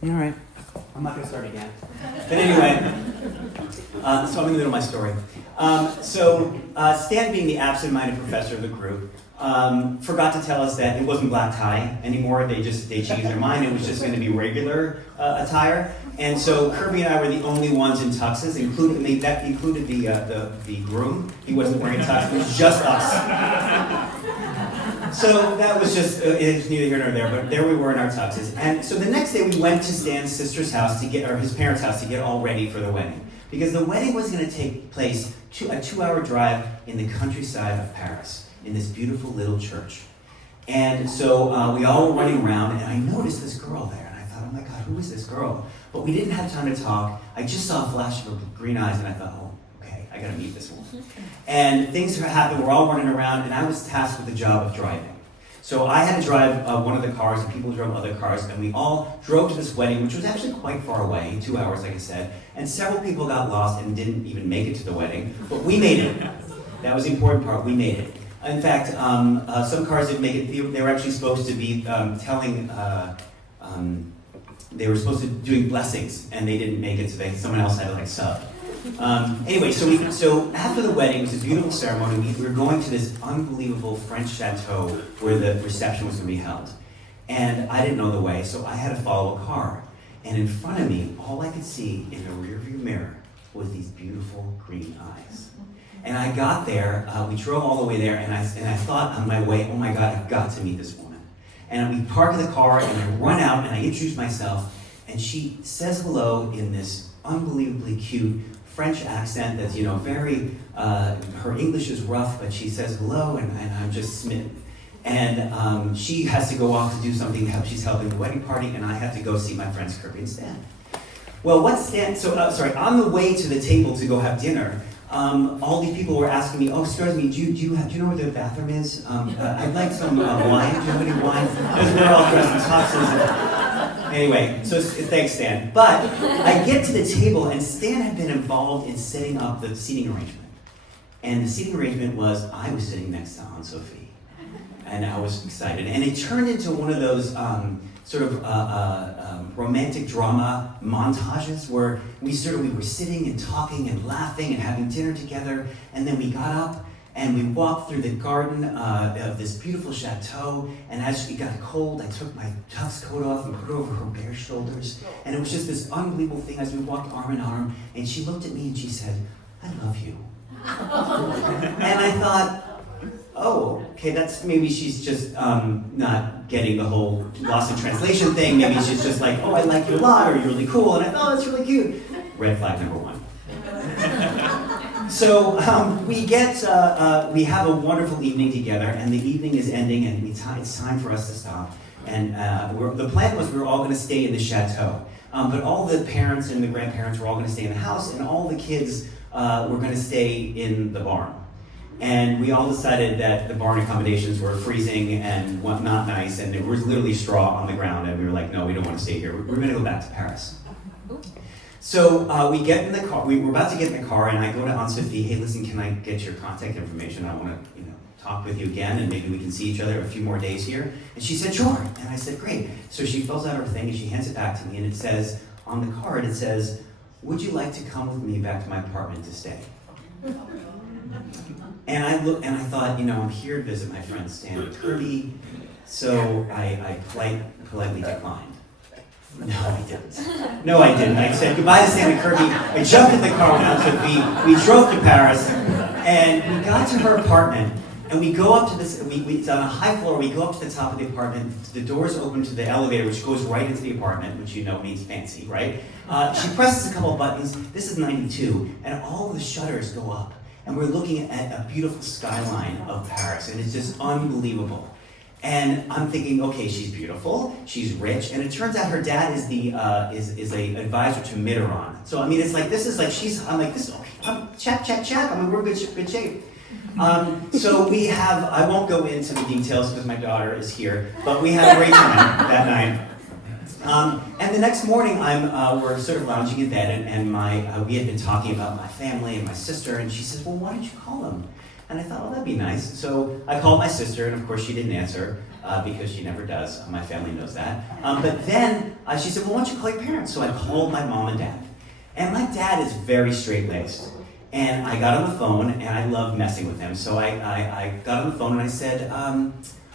All right. I'm not going to start again. But anyway, so I'm in the middle of my story. Stan, being the absent-minded professor of the group, forgot to tell us that it wasn't black tie anymore. They changed their mind. It was just going to be regular attire. And so Kirby and I were the only ones in tuxes, that included the groom. He wasn't wearing tux. It was just us. So that was just, it's neither here nor there, but there we were in our tuxes. And so the next day we went to Stan's sister's house his parents' house to get all ready for the wedding. Because the wedding was going to take place a 2-hour drive in the countryside of Paris, in this beautiful little church. And so we all were running around, and I noticed this girl there, and I thought, oh my God, who is this girl? But we didn't have time to talk. I just saw a flash of her green eyes, and I thought, oh, okay, I gotta meet this woman. And things happened, we're all running around, and I was tasked with the job of driving. So I had to drive one of the cars, and people drove other cars, and we all drove to this wedding, which was actually quite far away, 2 hours, like I said, and several people got lost and didn't even make it to the wedding, but we made it. That was the important part, we made it. In fact, some cars didn't make it. They were actually supposed to be they were supposed to be doing blessings, and they didn't make it, so someone else had to sub. Anyway, so after the wedding, it was a beautiful ceremony. We were going to this unbelievable French chateau where the reception was going to be held. And I didn't know the way, so I had to follow a car. And in front of me, all I could see in the rearview mirror was these beautiful green eyes. And I got there, we drove all the way there, and I thought on my way, oh my God, I've got to meet this woman. And we park the car, and I run out, and I introduce myself, and she says hello in this unbelievably cute French accent that's, very, her English is rough, but she says hello, and I'm just smitten. And she has to go off to do something, she's helping the wedding party, and I have to go see my friends Kirby and Stan. Well, on the way to the table to go have dinner, all these people were asking me, oh, excuse me, do you know where the bathroom is? I'd like some wine. Do you have any wine? Because we're all dressed in tuxes. Anyway, so thanks, Stan. But I get to the table, and Stan had been involved in setting up the seating arrangement. And the seating arrangement was, I was sitting next to Anne-Sophie. And I was excited. And it turned into one of those romantic drama montages where we were sitting and talking and laughing and having dinner together, and then we got up and we walked through the garden of this beautiful chateau, and as it got cold, I took my tux coat off and put it over her bare shoulders, and it was just this unbelievable thing as we walked arm in arm, and she looked at me and she said, I love you. And I thought, oh, okay, that's maybe she's just not getting the whole lost in translation thing. Maybe she's just like, oh, I like you a lot, or you're really cool, and I thought, oh, that's really cute. Red flag number one. So we have a wonderful evening together, and the evening is ending, and it's time for us to stop. And the plan was we were all going to stay in the chateau, but all the parents and the grandparents were all going to stay in the house, and all the kids were going to stay in the barn. And we all decided that the barn accommodations were freezing and not nice, and there was literally straw on the ground, and we were like, no, we don't want to stay here. We're going to go back to Paris. So we get in the car. We were about to get in the car, and I go to Anne-Sophie, hey, listen, can I get your contact information? I want to talk with you again, and maybe we can see each other a few more days here. And she said, sure. And I said, great. So she fills out her thing, and she hands it back to me, and it says, on the card, it says, would you like to come with me back to my apartment to stay? And I looked and I thought, I'm here to visit my friend Stan and Kirby, so I politely declined. No, I didn't. I said goodbye to Stan and Kirby. I jumped in the car with Anne-Sophie. We drove to Paris, and we got to her apartment, and we go up to this, it's on a high floor, we go up to the top of the apartment, the doors open to the elevator, which goes right into the apartment, which means fancy, right? She presses a couple of buttons, this is 92, and all the shutters go up. And we're looking at a beautiful skyline of Paris, and it's just unbelievable. And I'm thinking, okay, she's beautiful, she's rich, and it turns out her dad is is a advisor to Mitterrand. So it's like check. We're good shape. So we have, I won't go into the details because my daughter is here, but we had a great time that night. And the next morning, we're sort of lounging in bed, and we had been talking about my family and my sister, and she says, well, why don't you call him? And I thought, well, that'd be nice. So I called my sister, and of course she didn't answer, because she never does. My family knows that. But then she said, well, why don't you call your parents? So I called my mom and dad. And my dad is very straight-laced. And I got on the phone, and I love messing with him. So I got on the phone, and I said,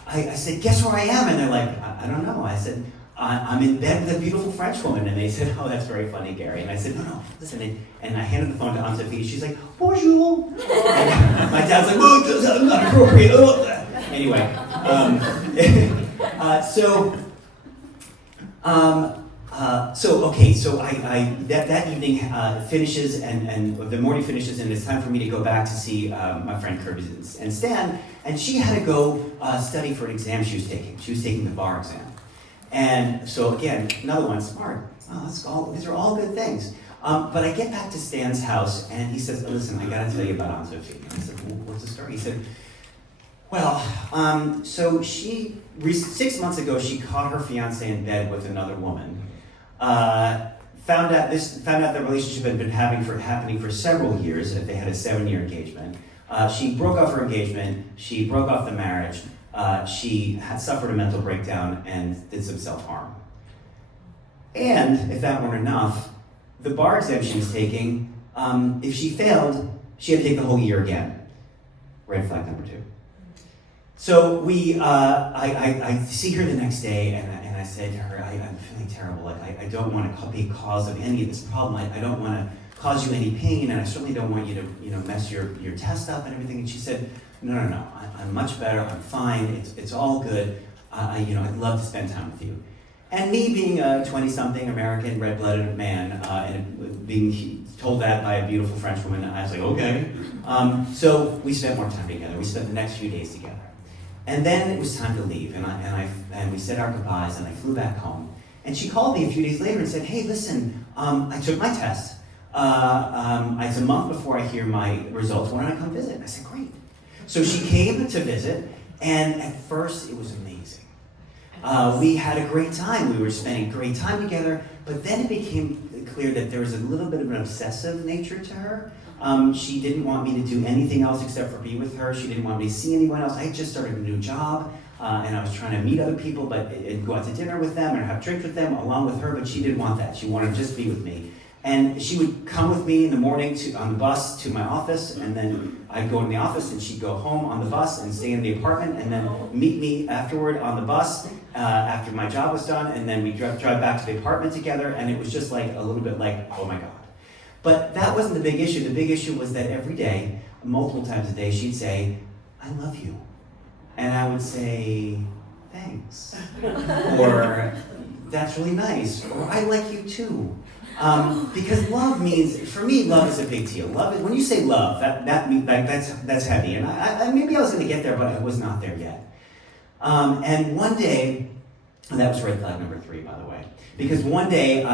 I said, guess where I am? And they're like, I don't know. I said, I'm in bed with a beautiful French woman. And they said, oh, that's very funny, Gary. And I said, no, listen. And I handed the phone to Aunt Sophie. She's like, bonjour. And my dad's like, oh, that's not appropriate. Anyway, so that evening finishes, and the morning finishes, and it's time for me to go back to see my friend Kirby and Stan. And she had to go study for an exam she was taking. She was taking the bar exam. And so again, another one, smart. Oh, these are all good things. But I get back to Stan's house, and he says, listen, I gotta tell you about Aunt Sophie. And I said, well, what's the story? He said, well, so 6 months ago, she caught her fiance in bed with another woman. Found out the relationship had been happening for several years. They had a 7-year engagement. She broke off her engagement. She broke off the marriage. She had suffered a mental breakdown and did some self-harm. And if that weren't enough, the bar exam she was taking, if she failed, she had to take the whole year again. Red flag number 2. So I see her the next day, and I said to her, I'm feeling terrible. Like I don't want to be a cause of any of this problem. I don't want to cause you any pain, and I certainly don't want you to mess your test up and everything. And she said, no, I'm much better. I'm fine. It's all good. I'd love to spend time with you. And me being a 20-something American red-blooded man, and being told that by a beautiful French woman, I was like, okay. So we spent more time together. We spent the next few days together. And then it was time to leave, and we said our goodbyes, and I flew back home. And she called me a few days later and said, hey, listen, I took my test. It's a month before I hear my results. Why don't I come visit? And I said, great. So she came to visit, and at first it was amazing. We had a great time. We were spending great time together, but then it became clear that there was a little bit of an obsessive nature to her. She didn't want me to do anything else except for be with her. She didn't want me to see anyone else. I had just started a new job, and I was trying to meet other people, and go out to dinner with them and have drinks with them along with her, but she didn't want that. She wanted to just be with me. And she would come with me in the morning on the bus to my office, and then I'd go in the office, and she'd go home on the bus and stay in the apartment, and then meet me afterward on the bus after my job was done, and then we'd drive back to the apartment together, and it was just like a little bit like, oh my God. But that wasn't the big issue. The big issue was that every day, multiple times a day, she'd say, I love you. And I would say, thanks. Or, that's really nice. Or, I like you too. Because love means, for me, love is a big deal. Love is, when you say love, that's heavy. And I maybe I was going to get there, but I was not there yet. And one day, and that was red flag number 3, by the way. Because one day, we're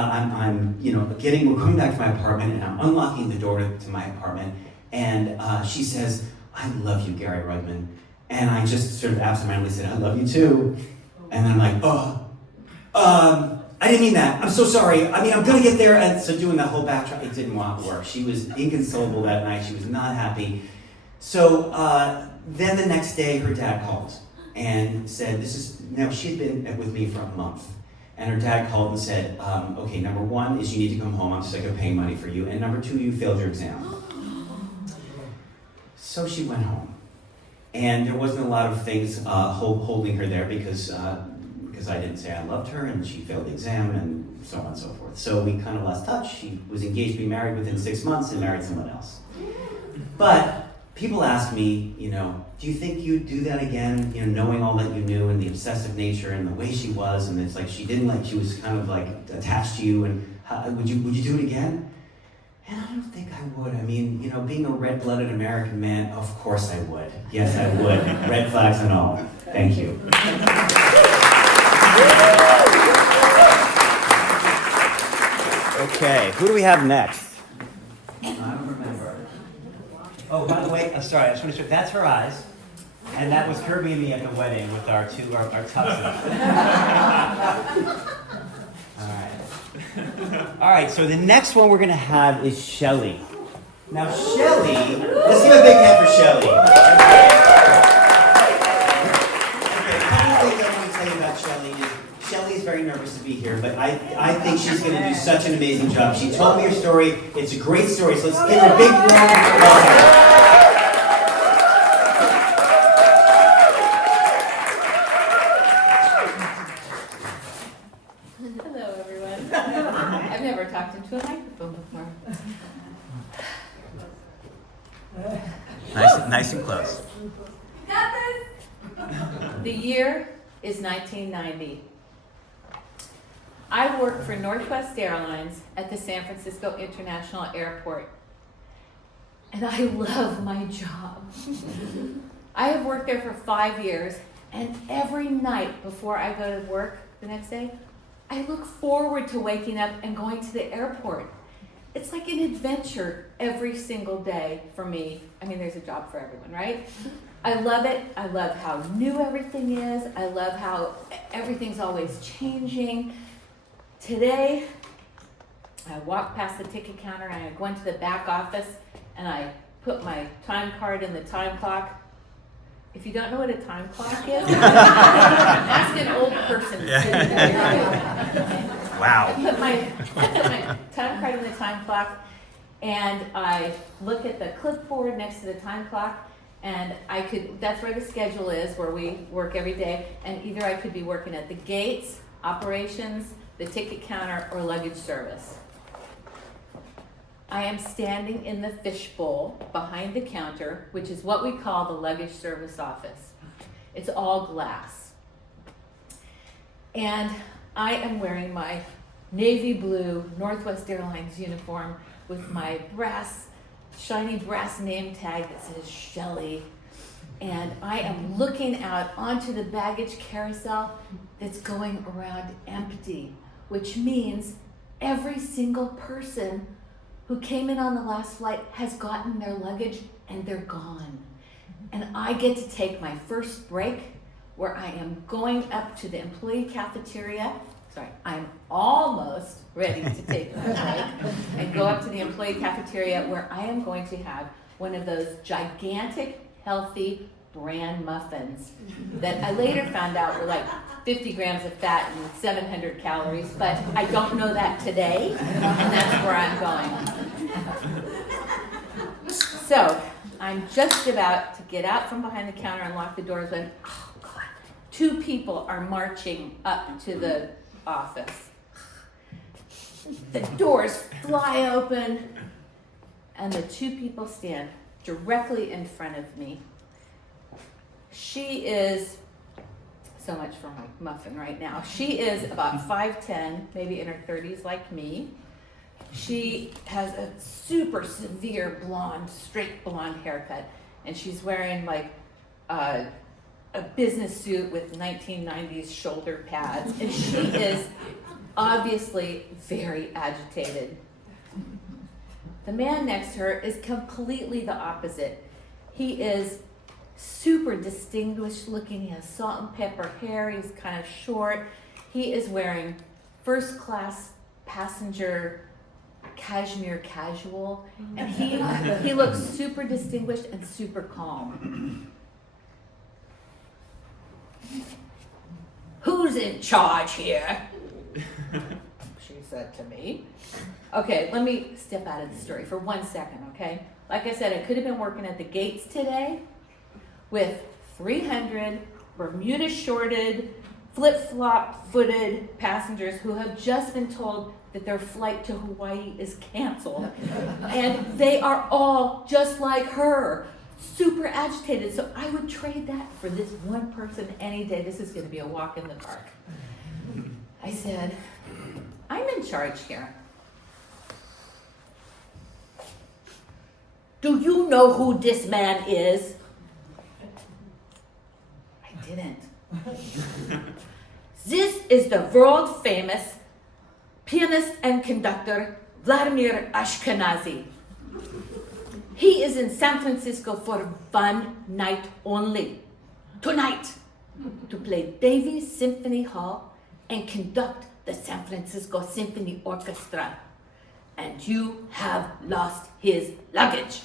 coming back to my apartment, and I'm unlocking the door to my apartment, and she says, I love you, Gary Rudman. And I just sort of absentmindedly said, I love you too. And then I'm like, I didn't mean that. I'm so sorry. I mean, I'm going to get there. And so doing that whole backtrack, it didn't work. She was inconsolable that night. She was not happy. So then the next day, her dad called and said, she had been with me for a month. And her dad called and said, okay, number 1 is you need to come home. I'm sick of paying money for you. And number 2, you failed your exam. So she went home. And there wasn't a lot of things holding her there because I didn't say I loved her, and she failed the exam, and so on and so forth. So we kind of lost touch. She was engaged to be married within 6 months and married someone else. But people ask me, do you think you'd do that again, knowing all that you knew and the obsessive nature and the way she was, and it's like she was kind of like attached to you, and would you do it again? And I don't think I would. I mean, being a red-blooded American man, of course I would. Yes, I would. Red flags and all. Thank you. Okay, who do we have next? I don't remember. Oh, by the way, I'm sorry, I just want to show, that's her eyes. And that was Kirby and me at the wedding with our tuxes. All right, so the next one we're going to have is Shelley. Now, Shelley, let's give a big hand for Shelley. Okay, a couple things I want to tell you about Shelley is Shelley is very nervous to be here, but I think she's going to do such an amazing job. She told me her story. It's a great story, so let's give her a big warm welcome. Hello, everyone. I've never talked into a microphone before. Nice and close. The year is 1990. I work for Northwest Airlines at the San Francisco International Airport, and I love my job. I have worked there for 5 years, and every night before I go to work the next day, I look forward to waking up and going to the airport. It's like an adventure every single day for me. I mean, there's a job for everyone, right? I love it. I love how new everything is. I love how everything's always changing. Today, I walked past the ticket counter and I went to the back office and I put my time card in the time clock. If you don't know what a time clock is, ask an old person. Wow. I put my time card in the time clock, and I look at the clipboard next to the time clock, and that's where the schedule is, where we work every day, and either I could be working at the gates, operations, the ticket counter, or luggage service. I am standing in the fishbowl behind the counter, which is what we call the luggage service office. It's all glass. And I am wearing my navy blue Northwest Airlines uniform with my shiny brass name tag that says Shelley. And I am looking out onto the baggage carousel that's going around empty, which means every single person who came in on the last flight has gotten their luggage and they're gone. And I get to take my first break where I am going up to the employee cafeteria. Sorry, I'm almost ready to take my break and go up to the employee cafeteria where I am going to have one of those gigantic, healthy bran muffins that I later found out were like 50 grams of fat and 700 calories, but I don't know that today, and that's where I'm going. So, I'm just about to get out from behind the counter and lock the doors when, oh God, 2 people are marching up to the office. The doors fly open, and the 2 people stand directly in front of me. She is, so much for my muffin right now. She is about 5'10", maybe in her 30s like me. She has a super severe straight blonde haircut, and she's wearing like a business suit with 1990s shoulder pads, and she is obviously very agitated. The man next to her is completely the opposite. He is super distinguished looking. He has salt and pepper hair. He's kind of short. He is wearing first class passenger cashmere casual, and he looks super distinguished and super calm. Who's in charge here? She said to me. Okay, let me step out of the story for 1 second, okay? Like I said, I could have been working at the gates today with 300 Bermuda shorted, flip-flop footed passengers who have just been told that their flight to Hawaii is canceled. And they are all just like her, super agitated. So I would trade that for this one person any day. This is going to be a walk in the park. I said, I'm in charge here. Do you know who this man is? I didn't. This is the world famous pianist and conductor Vladimir Ashkenazy. He is in San Francisco for 1 night only. Tonight, to play Davies Symphony Hall and conduct the San Francisco Symphony Orchestra. and you have lost his luggage.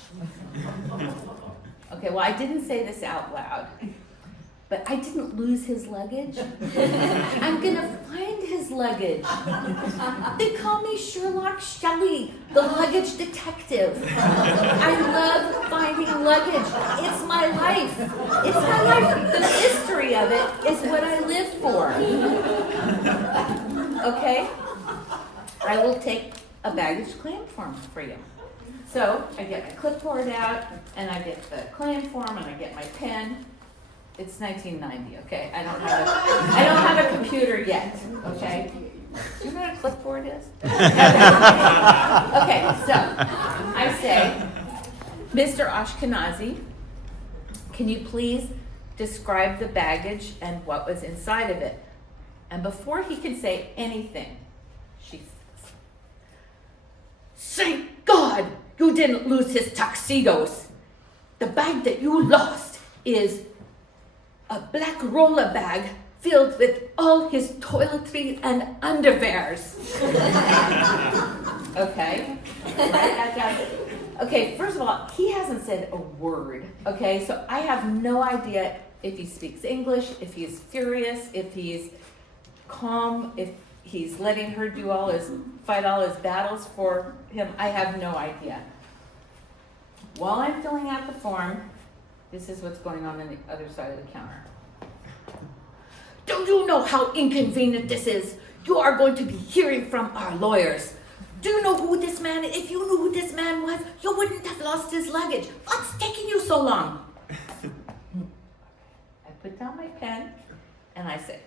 Okay, well, I didn't say this out loud, but I didn't lose his luggage. I'm gonna find his luggage. They call me Sherlock Shelley, the luggage detective. I love finding luggage. It's my life. It's my life. The mystery of it is what I live for. Okay? I will take a baggage claim form for you. So I get my clipboard out, and I get the claim form, and I get my pen. It's 1990, okay? I don't have a computer yet, okay? Do you know what a clipboard is? Okay, so I say, Mr. Ashkenazi, can you please describe the baggage and what was inside of it? And before he can say anything, she says, thank God you didn't lose his tuxedos. The bag that you lost is a black roller bag filled with all his toiletries and underwears. Okay. Write that down. Okay, first of all, he hasn't said a word. Okay, so I have no idea if he speaks English, if he's furious, if he's calm, if he's letting her fight all his battles for him. I have no idea. While I'm filling out the form, this is what's going on the other side of the counter. Do you know how inconvenient this is? You are going to be hearing from our lawyers. Do you know who this man is? If you knew who this man was, you wouldn't have lost his luggage. What's taking you so long? I put down my pen and I say,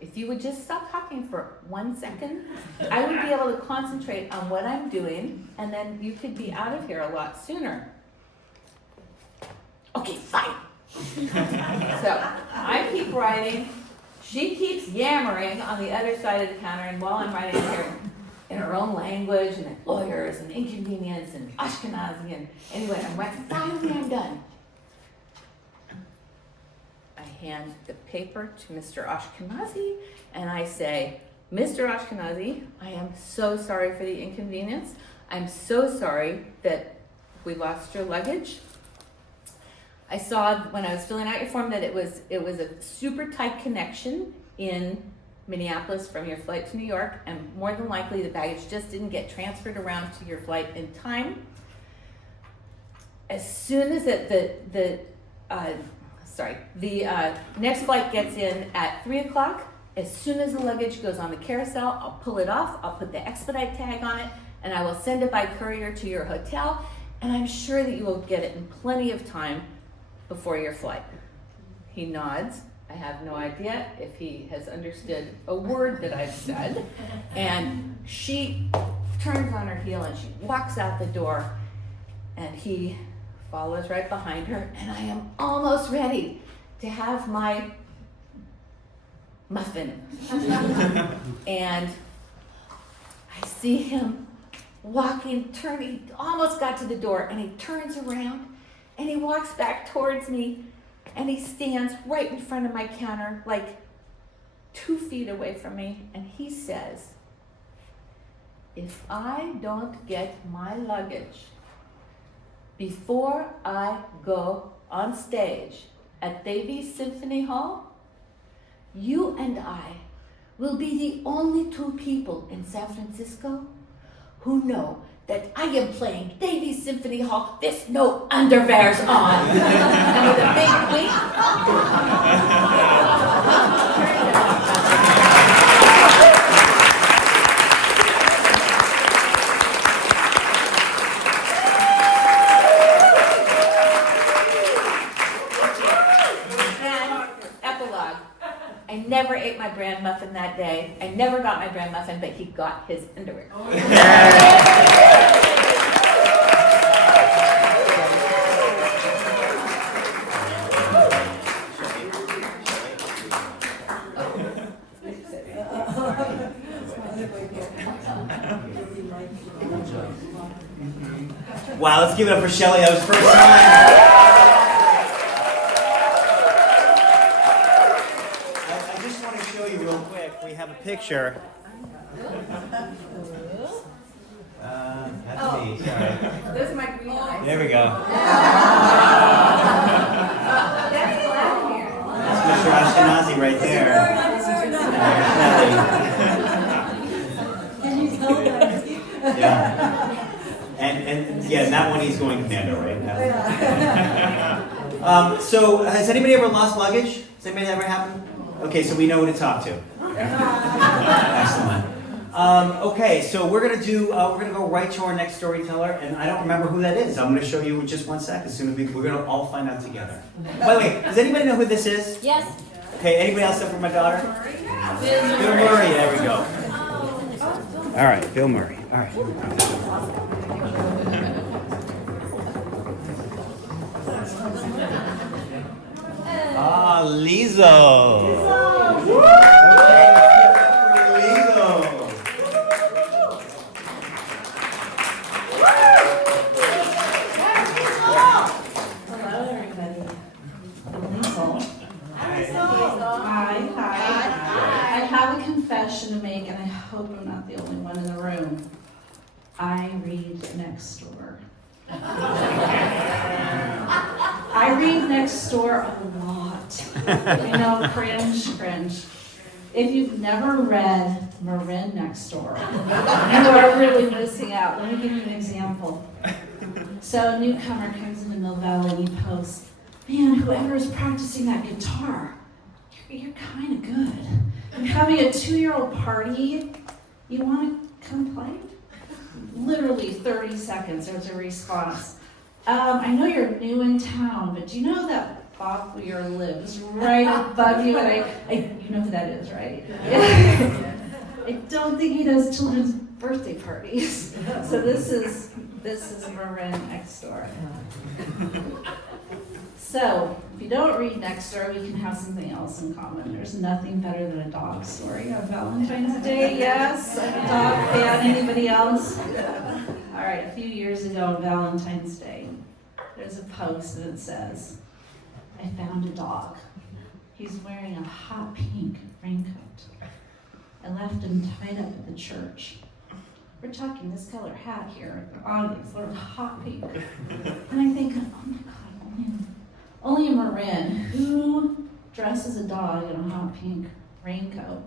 if you would just stop talking for 1 second, I would be able to concentrate on what I'm doing, and then you could be out of here a lot sooner. Okay, fine. So I keep writing. She keeps yammering on the other side of the counter, and while I'm writing here in her own language, and lawyers, and inconvenience, and Ashkenazi, and anyway, I'm writing. Finally, I'm done. I hand the paper to Mr. Ashkenazi, and I say, Mr. Ashkenazi, I am so sorry for the inconvenience. I'm so sorry that we lost your luggage. I saw when I was filling out your form that it was a super tight connection in Minneapolis from your flight to New York, and more than likely the baggage just didn't get transferred around to your flight in time. As soon as the next flight gets in at 3 o'clock, as soon as the luggage goes on the carousel, I'll pull it off, I'll put the expedite tag on it, and I will send it by courier to your hotel, and I'm sure that you will get it in plenty of time before your flight. He nods. I have no idea if he has understood a word that I've said. And she turns on her heel and she walks out the door, and he follows right behind her, and I am almost ready to have my muffin. And I see him walking, turning, almost got to the door, and he turns around and he walks back towards me, and he stands right in front of my counter, like 2 feet away from me, and he says, if I don't get my luggage before I go on stage at Davies Symphony Hall, you and I will be the only 2 people in San Francisco who know that I am playing Davies Symphony Hall with no underwears on. And with a big wink. And epilogue. I never ate my bran muffin that day. I never got my bran muffin, but he got his underwear. Wow, let's give it up for Shelley. That was first time. I just want to show you real quick. We have a picture. see. Sorry. Those are my green eyes. There we go. That's loud here. That's Mr. Ashkenazi right there. Can you tell that? Yeah. And yeah, in that one he's going commando, right? So has anybody ever lost luggage? Has anybody ever happened? Okay, so we know who to talk to. Excellent. Okay, so we're gonna go right to our next storyteller, and I don't remember who that is. I'm gonna show you in just 1 sec. As soon as we're gonna all find out together. By the way, does anybody know who this is? Yes. Okay, anybody else except for my daughter? Bill Murray. There we go. All right, Bill Murray. All right. Ah, Lizzo. Okay, Lizzo. Hello, everybody. Hi. I have a confession to make, and I hope I'm not the only one in the room. I read next door. I read next door a lot. You know, cringe. If you've never read Marin Next Door, you are really missing out. Let me give you an example. So a newcomer comes into Mill Valley and he posts, man, whoever is practicing that guitar, you're kind of good. I'm having a 2-year-old party. You want to come play? Literally 30 seconds, there's a response. I know you're new in town, but do you know that Bob Weir lives right above you? And you know who that is, right? I don't think he does children's birthday parties. So this is Marin Next Door. So if you don't read Next Door, we can have something else in common. There's nothing better than a dog story on Valentine's Day. Yes, I'm a dog fan. Anybody else? All right, a few years ago on Valentine's Day, there's a post and it says, I found a dog. He's wearing a hot pink raincoat. I left him tied up at the church. We're talking this color hat here, on it's sort of hot pink. And I think, oh my God, only a Marin who dresses a dog in a hot pink raincoat.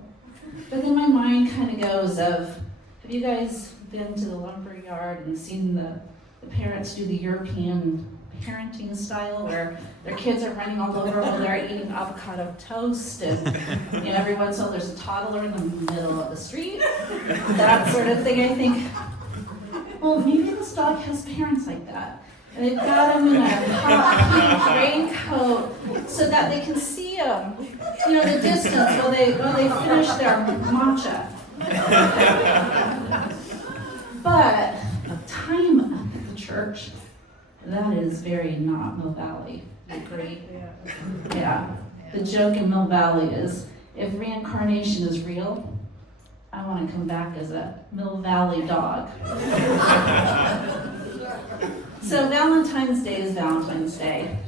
But then my mind kind of goes of, have you guys been to the lumber yard and seen the parents do the European parenting style where their kids are running all over while they're eating avocado toast, and every once in a while there's a toddler in the middle of the street, that sort of thing. I think, well, maybe this dog has parents like that, and they've got him in a hot pink raincoat so that they can see him, the distance while they finish their matcha. But time at the church, that is very not Mill Valley. Agree? Yeah. The joke in Mill Valley is, if reincarnation is real, I want to come back as a Mill Valley dog. So Valentine's Day is Valentine's Day.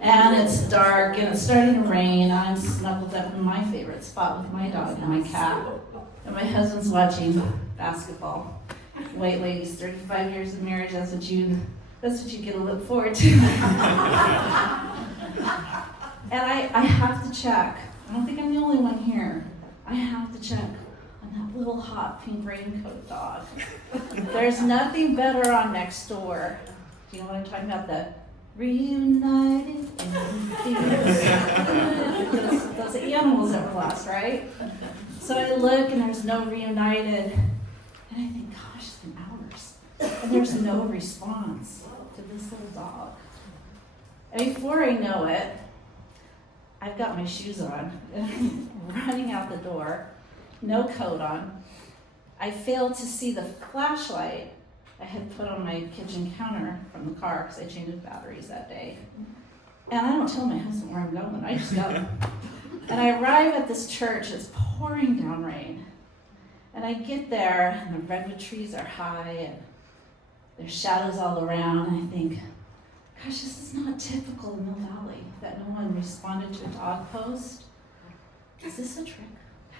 And it's dark and it's starting to rain. I'm snuggled up in my favorite spot with my dog and my cat. And my husband's watching basketball. Wait, ladies, 35 years of marriage, that's what you get to look forward to. And I have to check. I don't think I'm the only one here. I have to check on that little hot pink raincoat dog. There's nothing better on Next Door. Do you know what I'm talking about? The reunited and those animals that were lost, right? So I look and there's no reunited. And I think, gosh, it's been hours. And there's no response to this little dog. And before I know it, I've got my shoes on and I'm running out the door, no coat on. I failed to see the flashlight I had put on my kitchen counter from the car because I changed batteries that day. And I don't tell my husband where I'm going, I just go. And I arrive at this church, it's pouring down rain. And I get there, and the redwood trees are high, and there's shadows all around, and I think, gosh, this is not typical in Mill Valley, that no one responded to a dog post. Is this a trick?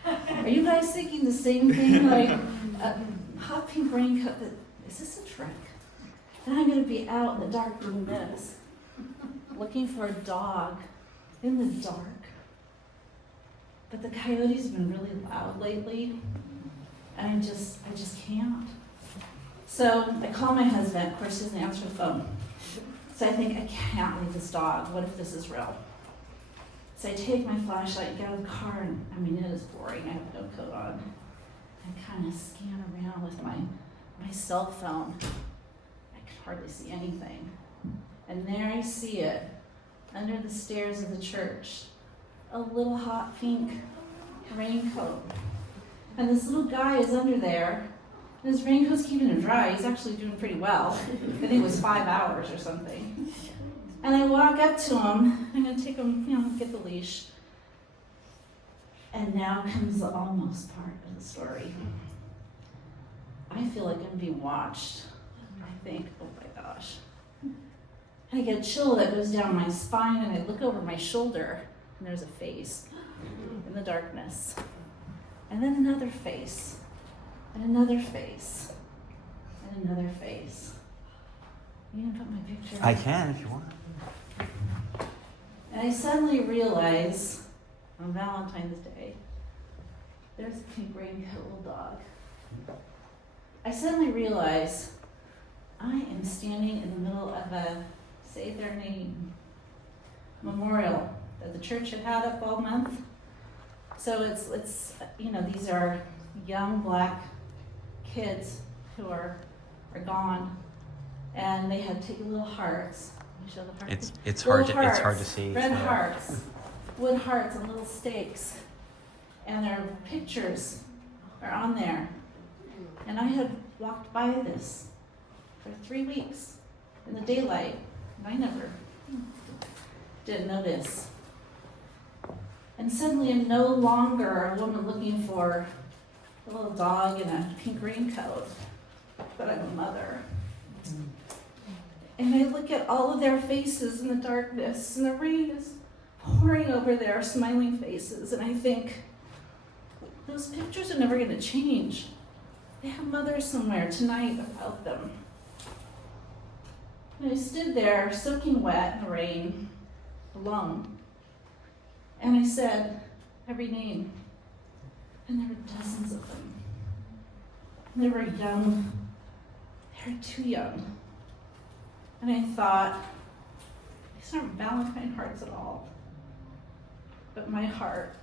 Are you guys thinking the same thing? Like, a hot pink raincoat, is this a trick? And I'm going to be out in the dark doing this, looking for a dog in the dark. But the coyotes have been really loud lately, and I just can't. So I call my husband. Of course, he doesn't answer the phone. So I think, I can't leave this dog. What if this is real? So I take my flashlight and get out of the car, and I mean, it is boring. I have no coat on. I kind of scan around with my cell phone. I can hardly see anything. And there I see it, under the stairs of the church, a little hot pink raincoat. And this little guy is under there, and his raincoat's keeping him dry. He's actually doing pretty well. I think it was 5 hours or something. And I walk up to him. I'm going to take him, get the leash. And now comes the almost part of the story. I feel like I'm being watched. I think, oh my gosh. And I get a chill that goes down my spine, and I look over my shoulder, and there's a face in the darkness. And then another face, and another face, and another face. You can put my picture. I can if you want. And I suddenly realize, on Valentine's Day, there's a pink raincoat little dog. I suddenly realize I am standing in the middle of a say their name memorial that the church had up all month. So it's these are young black kids who are gone, and they had taken little hearts. You show the hearts. It's Little hard to see. Red hearts, wood hearts on little stakes, and their pictures are on there. And I had walked by this for 3 weeks in the daylight, and I never didn't notice. And suddenly I'm no longer a woman looking for a little dog in a pink raincoat, but I'm a mother. And I look at all of their faces in the darkness, and the rain is pouring over their smiling faces, and I think, those pictures are never going to change. They have mothers somewhere tonight without them. And I stood there, soaking wet in the rain, alone. And I said every name. And there were dozens of them. And they were young. They were too young. And I thought, these aren't Valentine hearts at all. But my heart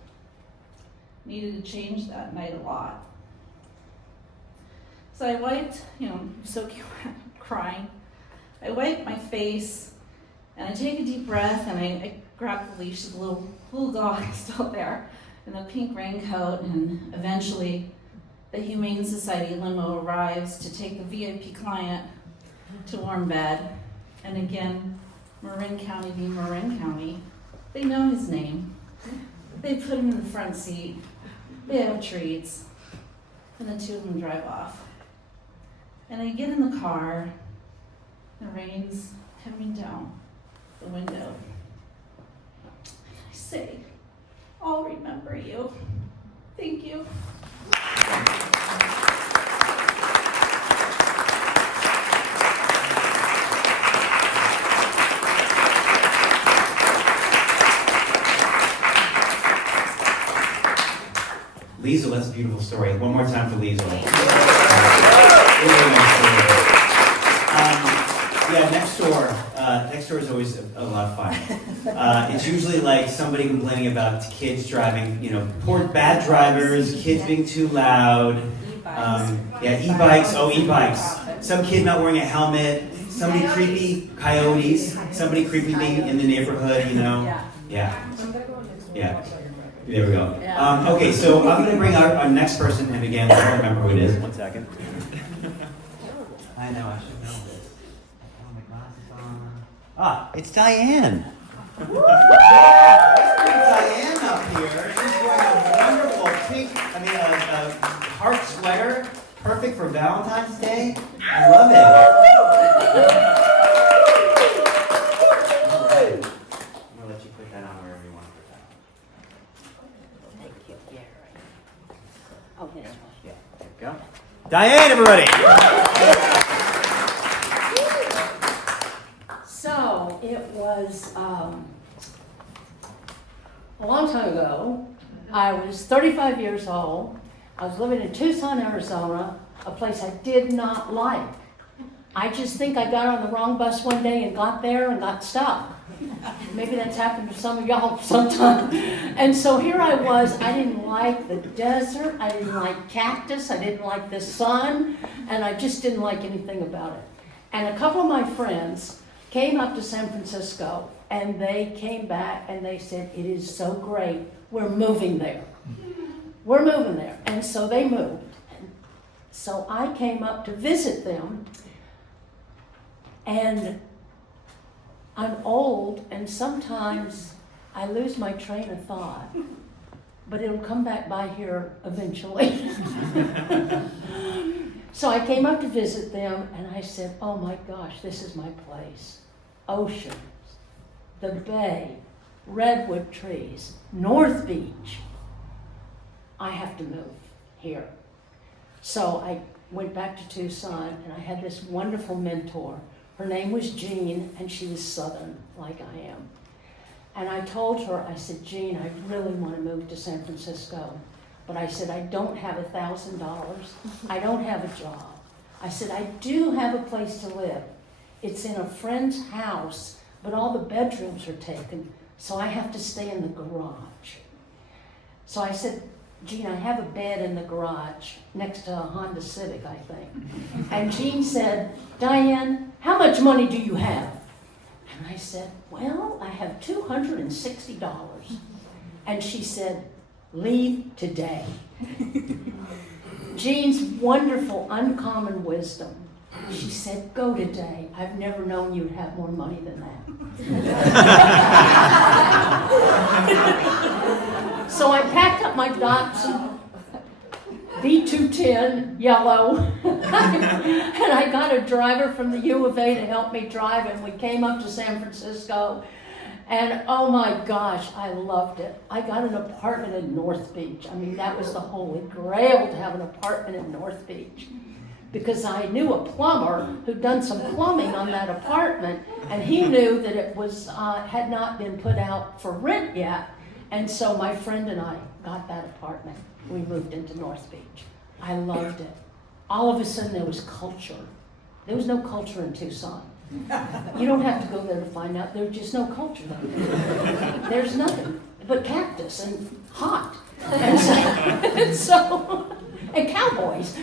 needed to change that night a lot. So I wiped, soaking wet, crying. I wiped my face, and I take a deep breath, and I grab the leash of the little dog still there in the pink raincoat, and eventually the Humane Society limo arrives to take the VIP client to warm bed. And again, Marin County being Marin County, they know his name. They put him in the front seat. They have treats, and the two of them drive off. And I get in the car, the rain's coming down the window. I say, I'll remember you. Thank you. Liesl, that's a beautiful story. One more time for Liesl. Next door is always a lot of fun. It's usually like somebody complaining about kids driving, poor bad drivers, kids being too loud. E-bikes. Oh, e-bikes. Some kid not wearing a helmet. Somebody creepy coyotes. Somebody creepy being in the neighborhood. Yeah. There we go. Okay, so I'm going to bring our next person, and again, I don't remember who it is. 1 second. I know, I should know this. I have my glasses on. It's Diane. Let's bring Diane up here. She's wearing a wonderful pink, a heart sweater, perfect for Valentine's Day. I love it. Go. Diane, everybody! A long time ago, I was 35 years old. I was living in Tucson, Arizona, a place I did not like. I just think I got on the wrong bus one day and got there and got stuck. Maybe that's happened to some of y'all sometime. And so here I was, I didn't like the desert, I didn't like cactus, I didn't like the sun, and I just didn't like anything about it. And a couple of my friends came up to San Francisco, and they came back and they said, it is so great, we're moving there. We're moving there. And so they moved. And so I came up to visit them, and I'm old, and sometimes I lose my train of thought, but it'll come back by here eventually. So I came up to visit them, and I said, oh my gosh, this is my place. Oceans, the bay, redwood trees, North Beach. I have to move here. So I went back to Tucson, and I had this wonderful mentor. Her name was Jean, and she was Southern, like I am. And I told her, I said, Jean, I really want to move to San Francisco. But I said, I don't have $1,000. I don't have a job. I said, I do have a place to live. It's in a friend's house, but all the bedrooms are taken, so I have to stay in the garage. So I said, Jean, I have a bed in the garage next to a Honda Civic, I think. And Jean said, Diane, how much money do you have? And I said, well, I have $260. And she said, leave today. Jean's wonderful, uncommon wisdom. She said, go today. I've never known you'd have more money than that. So I packed up my Datsun B210 yellow, and I got a driver from the U of A to help me drive, and we came up to San Francisco, and oh my gosh, I loved it. I got an apartment in North Beach. I mean, that was the holy grail, to have an apartment in North Beach, because I knew a plumber who'd done some plumbing on that apartment, and he knew that it was had not been put out for rent yet. And so my friend and I got that apartment. We moved into North Beach. I loved it. All of a sudden there was culture. There was no culture in Tucson. You don't have to go there to find out. There's just no culture there. There's nothing but cactus and hot. And cowboys.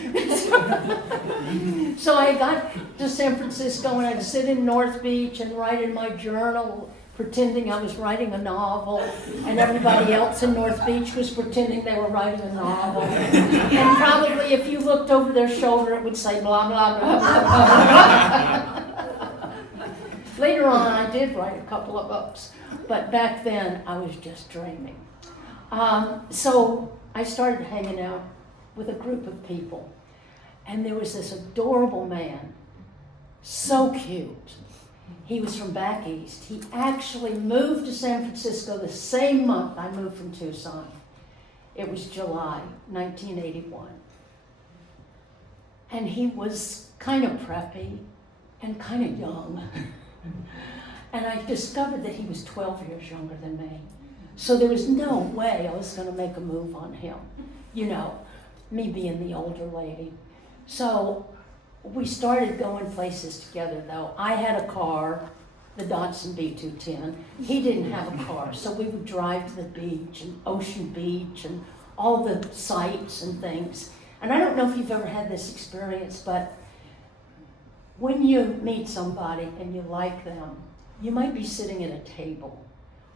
So I got to San Francisco, and I'd sit in North Beach and write in my journal, pretending I was writing a novel, and everybody else in North Beach was pretending they were writing a novel. And probably if you looked over their shoulder, it would say blah, blah, blah, blah, blah. Later on, I did write a couple of books, but back then, I was just dreaming. So I started hanging out with a group of people, and there was this adorable man, so cute. He was from back east. He actually moved to San Francisco the same month I moved from Tucson. It was July 1981. And he was kind of preppy and kind of young. And I discovered that he was 12 years younger than me. So there was no way I was going to make a move on him, you know, me being the older lady. So we started going places together, though. I had a car, the Datsun B210. He didn't have a car, so we would drive to the beach and Ocean Beach and all the sights and things. And I don't know if you've ever had this experience, but when you meet somebody and you like them, you might be sitting at a table,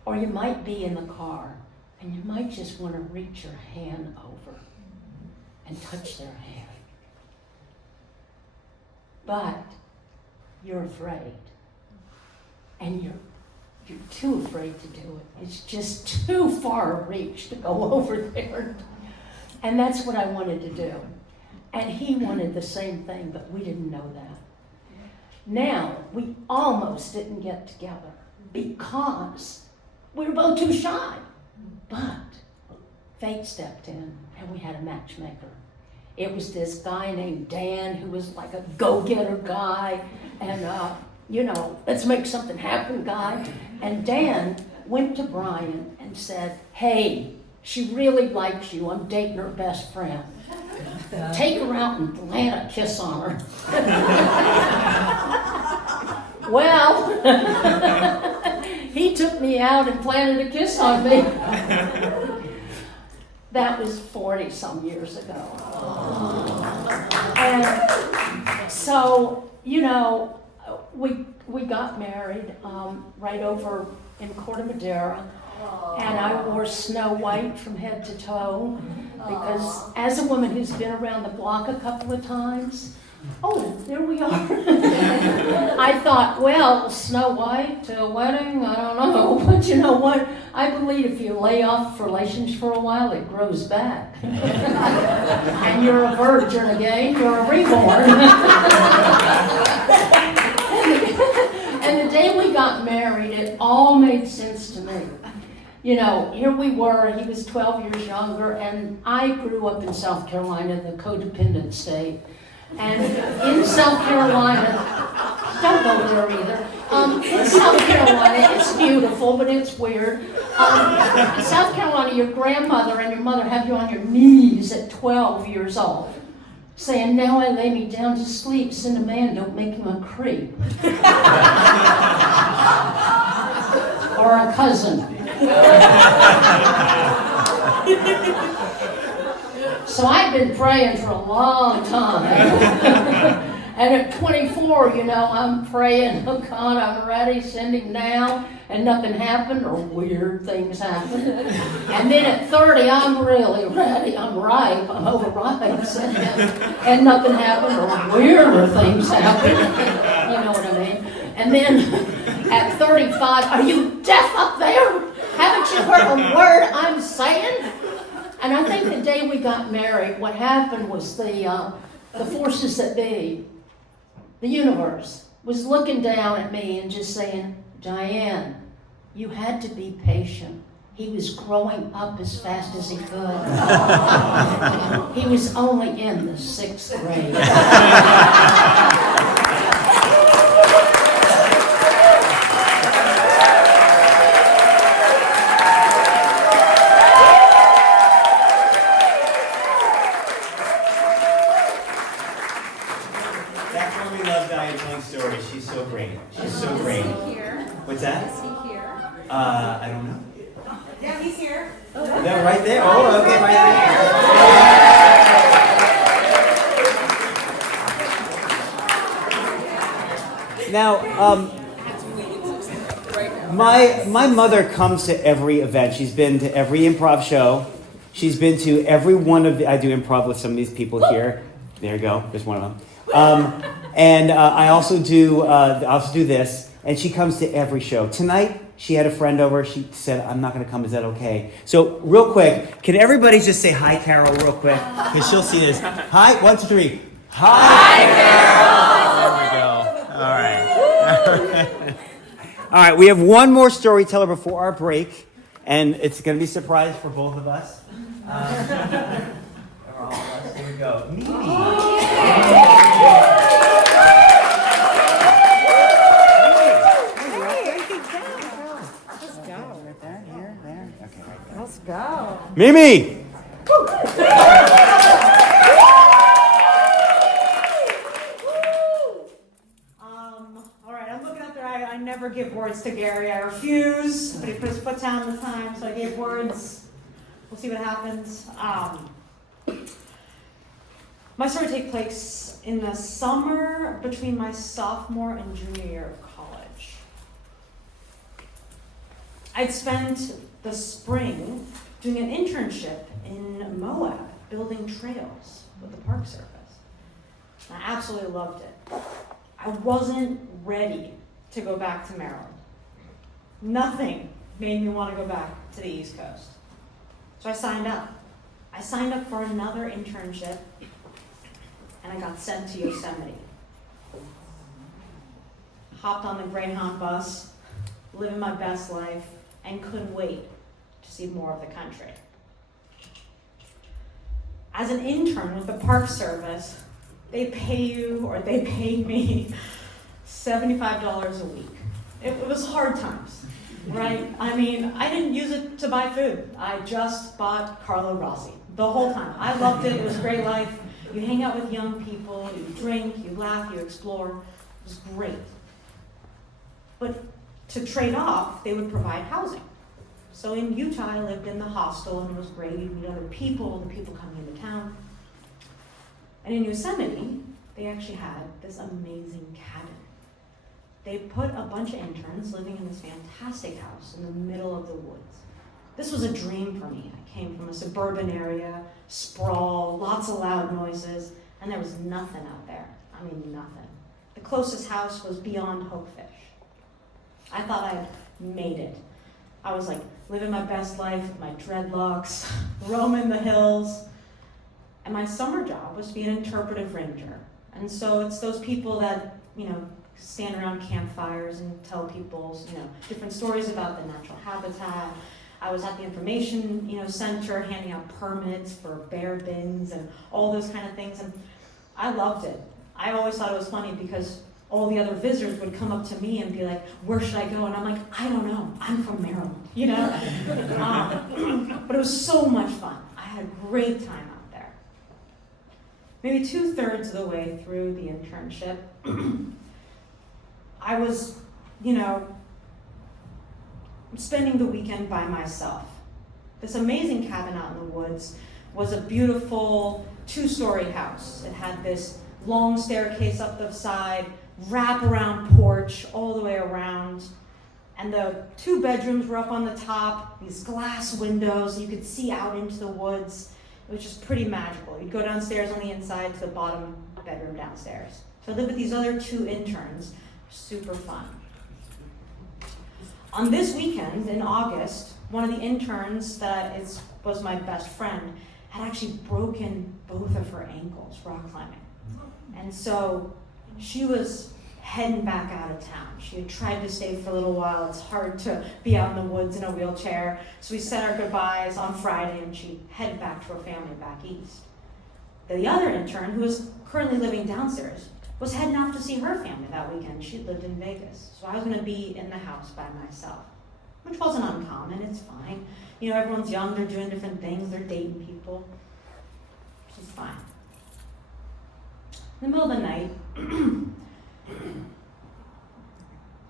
or you might be in the car, and you might just want to reach your hand over and touch their hand. But you're afraid, and you're too afraid to do it. It's just too far a reach to go over there. And that's what I wanted to do. And he wanted the same thing, but we didn't know that. Now, we almost didn't get together because we were both too shy. But fate stepped in, and we had a matchmaker. It was this guy named Dan, who was like a go-getter guy, and you know, let's make something happen guy. And Dan went to Brian and said, hey, she really likes you. I'm dating her best friend. Take her out and plant a kiss on her. Well, he took me out and planted a kiss on me. That was 40-some years ago. And so, you know, we got married right over in Corte Madera, and I wore Snow White from head to toe because as a woman who's been around the block a couple of times, oh, there we are. I thought, well, Snow White to a wedding, I don't know. But you know what? I believe if you lay off relations for a while, it grows back. And you're a virgin again, you're a reborn. And the day we got married, it all made sense to me. You know, here we were, he was 12 years younger, and I grew up in South Carolina, the codependent state. And in South Carolina, don't go there either. In South Carolina, it's beautiful, but it's weird. In South Carolina, your grandmother and your mother have you on your knees at 12 years old, saying, now I lay me down to sleep, send a man, don't make him a creep. Or a cousin. So I've been praying for a long time. And at 24, you know, I'm praying, oh God, I'm ready, send him now, and nothing happened, or weird things happened. And then at 30, I'm really ready, I'm ripe, I'm overripe, and nothing happened, or weirder things happened. You know what I mean? And then at 35, are you deaf up there? Haven't you heard a word I'm saying? And I think the day we got married, what happened was the forces that be, the universe, was looking down at me and just saying, Diane, you had to be patient. He was growing up as fast as he could. He was only in the 6th grade. She's so great. She's so great. What's that? Is he here? I don't know. Yeah, he's here. No, right there. Oh, okay, right there. Now, my mother comes to every event. She's been to every improv show. She's been to every one of the, I do improv with some of these people here. There you go. There's one of them. And I also do this, and she comes to every show. Tonight, she had a friend over. She said, I'm not going to come. Is that okay? So real quick, can everybody just say hi, Carol, real quick? Because she'll see this. Hi, 1, 2, 3. Hi, Carol! There we go. All right. All right, we have one more storyteller before our break, and it's going to be a surprise for both of us. Here we go. Mimi. Let's go. Mimi! All right, I'm looking up there. I never give words to Gary. I refuse, but he put his foot down this time, so I gave words. We'll see what happens. My story takes place in the summer between my sophomore and junior year of college. I'd spent the spring doing an internship in Moab, building trails with the Park Service. And I absolutely loved it. I wasn't ready to go back to Maryland. Nothing made me want to go back to the East Coast. So I signed up. I signed up for another internship, and I got sent to Yosemite. Hopped on the Greyhound bus, living my best life, and couldn't wait to see more of the country. As an intern with the Park Service, they paid me $75 a week. It was hard times. right? I mean, I didn't use it to buy food. I just bought Carlo Rossi the whole time. I loved it. It was a great life. You hang out with young people, you drink, you laugh, you explore. It was great. But to trade off, they would provide housing. So in Utah, I lived in the hostel, and it was great. You'd meet other people, the people coming into town. And in Yosemite, they actually had this amazing cabin. They put a bunch of interns living in this fantastic house in the middle of the woods. This was a dream for me. I came from a suburban area, sprawl, lots of loud noises, and there was nothing out there. I mean, nothing. The closest house was beyond Hopefish. I thought I had made it. I was like living my best life with my dreadlocks, roaming the hills. And my summer job was to be an interpretive ranger. And so it's those people that, stand around campfires and tell people, different stories about the natural habitat. I was at the information, center handing out permits for bear bins and all those kind of things. And I loved it. I always thought it was funny because all the other visitors would come up to me and be like, where should I go? And I'm like, I don't know. I'm from Maryland, But it was so much fun. I had a great time out there. Maybe 2/3 of the way through the internship, I was, spending the weekend by myself. This amazing cabin out in the woods was a beautiful 2-story house. It had this long staircase up the side, wrap-around porch all the way around, and the 2 bedrooms were up on the top, these glass windows, you could see out into the woods. It was just pretty magical. You'd go downstairs on the inside to the bottom bedroom downstairs. So I lived with these other 2 interns. Super fun. On this weekend in August, one of the interns that was my best friend had actually broken both of her ankles rock climbing. And so she was heading back out of town. She had tried to stay for a little while. It's hard to be out in the woods in a wheelchair. So we said our goodbyes on Friday, and she headed back to her family back east. The other intern, who was currently living downstairs, was heading off to see her family that weekend. She lived in Vegas. So I was going to be in the house by myself, which wasn't uncommon. It's fine. Everyone's young. They're doing different things. They're dating people. Which is fine. In the middle of the night,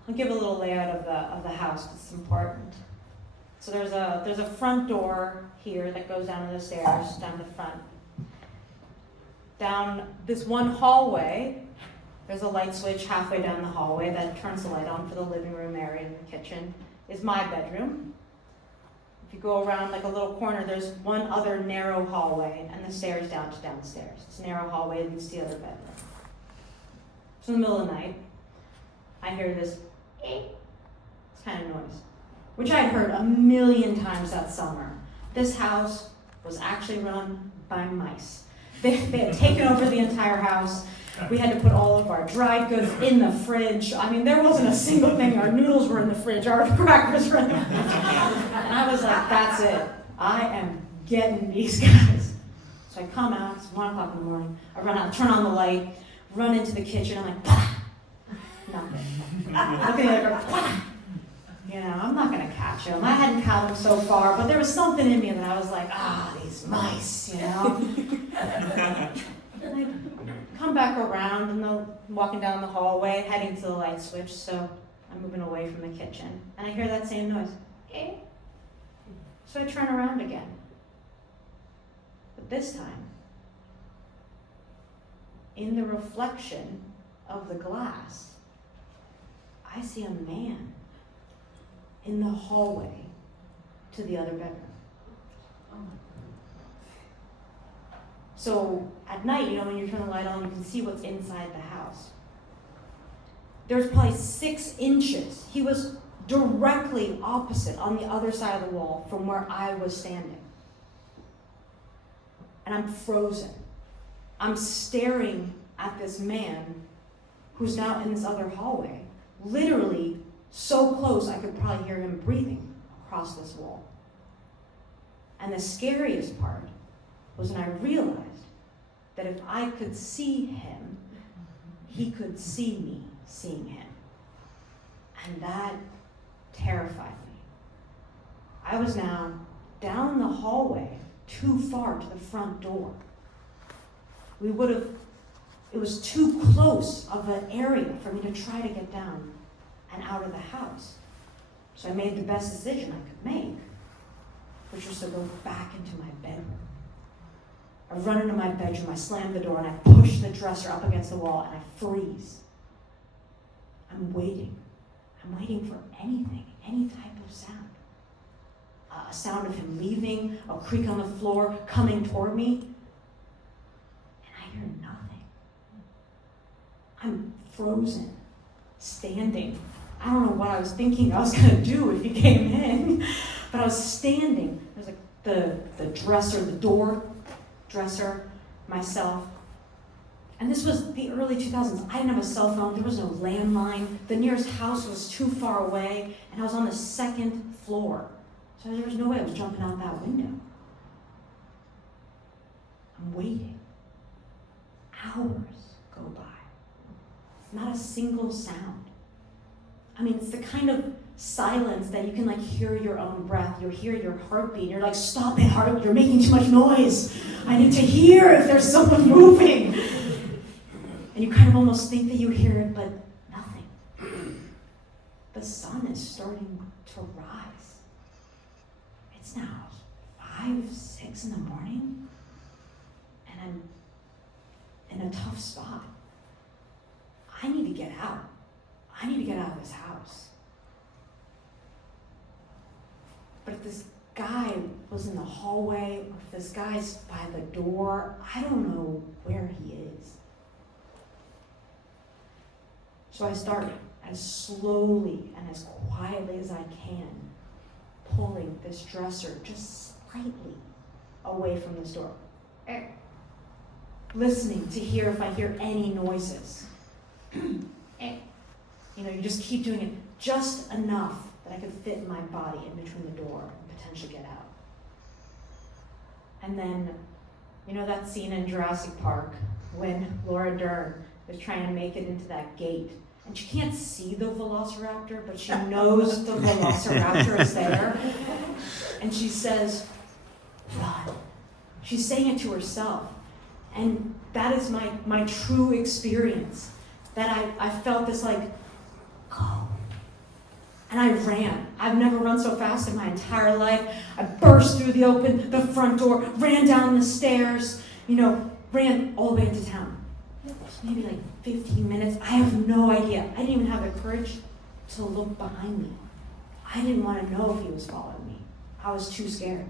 I'll give a little layout of the house because it's important. So there's a front door here that goes down to the stairs, down the front. Down this one hallway, there's a light switch halfway down the hallway that turns the light on for the living room area and the kitchen, is my bedroom. If you go around like a little corner, there's one other narrow hallway and the stairs down to downstairs. This narrow hallway leads to the other bedroom. So in the middle of the night, I hear this kind of noise, which I had heard a million times that summer. This house was actually run by mice. They had taken over the entire house. We had to put all of our dried goods in the fridge. I mean, there wasn't a single thing. Our noodles were in the fridge. Our crackers were in the fridge. And I was like, that's it. I am getting these guys. So I come out. It's 1 o'clock in the morning. I run out, turn on the light, run into the kitchen. I'm like, bah! Nothing. Looking at her, bah! I'm not going to catch him. I hadn't caught him so far, but there was something in me that I was like, these mice, And I come back around and I'm walking down the hallway, heading to the light switch, so I'm moving away from the kitchen. And I hear that same noise. So I turn around again. But this time, in the reflection of the glass, I see a man in the hallway to the other bedroom. So at night, when you turn the light on, you can see what's inside the house. There's probably 6 inches. He was directly opposite on the other side of the wall from where I was standing. And I'm frozen. I'm staring at this man who's now in this other hallway, literally so close I could probably hear him breathing across this wall. And the scariest part was when I realized that if I could see him, he could see me seeing him. And that terrified me. I was now down the hallway, too far to the front door. It was too close of an area for me to try to get down and out of the house. So I made the best decision I could make, which was to go back into my bedroom. I run into my bedroom, I slam the door, and I push the dresser up against the wall, and I freeze. I'm waiting. I'm waiting for anything, any type of sound. A sound of him leaving, a creak on the floor, coming toward me, and I hear nothing. I'm frozen, standing. I don't know what I was thinking I was gonna do if he came in, but I was standing. There's like the dresser, the door dresser, myself. And this was the early 2000s. I didn't have a cell phone. There was no landline. The nearest house was too far away, and I was on the second floor. So there was no way I was jumping out that window. I'm waiting. Hours go by. Not a single sound. I mean, it's the kind of silence that you can like hear your own breath. You hear your heartbeat. You're like, stop it, heart. You're making too much noise. I need to hear if there's someone moving. And you kind of almost think that you hear it, but nothing. The sun is starting to rise. It's now 5, 6 in the morning, and I'm in a tough spot. I need to get out. I need to get out of this house. But if this guy was in the hallway, or if this guy's by the door, I don't know where he is. So I started as slowly and as quietly as I can, pulling this dresser just slightly away from this door. Listening to hear if I hear any noises. You know, you just keep doing it just enough that I could fit my body in between the door and potentially get out. And then, you know that scene in Jurassic Park when Laura Dern is trying to make it into that gate, and she can't see the velociraptor, but she knows the velociraptor is there, and she says, run. She's saying it to herself, and that is my true experience, that I felt this like, go. And I ran. I've never run so fast in my entire life. I burst through the front door, ran down the stairs, ran all the way into town. Maybe like 15 minutes. I have no idea. I didn't even have the courage to look behind me. I didn't want to know if he was following me. I was too scared.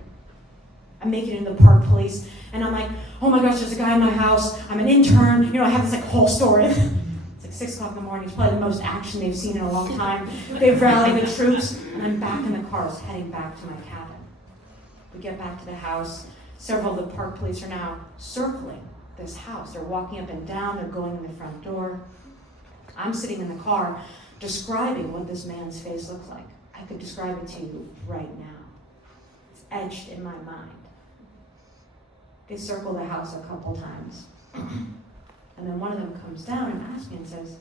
I make it into the park police, and I'm like, oh my gosh, there's a guy in my house. I'm an intern. I have this like whole story. It's like 6 o'clock in the morning. It's probably the most action they've seen in a long time. They've rallied the troops, and I'm back in the cars heading back to my cabin. We get back to the house. Several of the park police are now circling this house. They're walking up and down. They're going in the front door. I'm sitting in the car describing what this man's face looks like. I could describe it to you right now. It's etched in my mind. They circle the house a couple times. And then one of them comes down and asks me and says,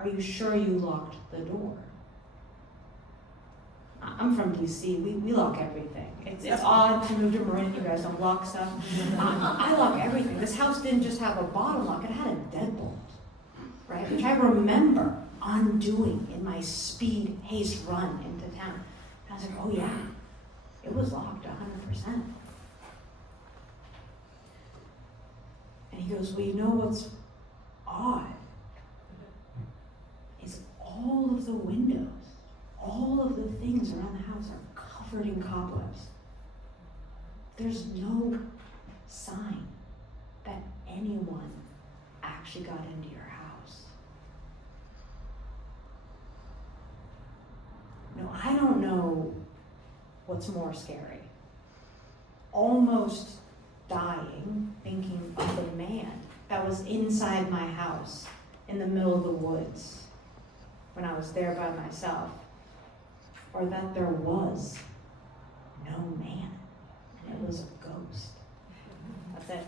are you sure you locked the door? I'm from DC. We lock everything. It's odd to move to Marin. You guys don't lock stuff. I lock everything. This house didn't just have a bottom lock. It had a deadbolt, right? Which I remember undoing in my speed haste run into town. And I was like, oh yeah, it was locked 100%. And he goes, well, you know what's odd? Is all of the windows, all of the things around the house are covered in cobwebs. There's no sign that anyone actually got into your house. No, I don't know what's more scary. Almost dying, thinking of the man that was inside my house in the middle of the woods when I was there by myself, or that there was no man and it was a ghost. That's it.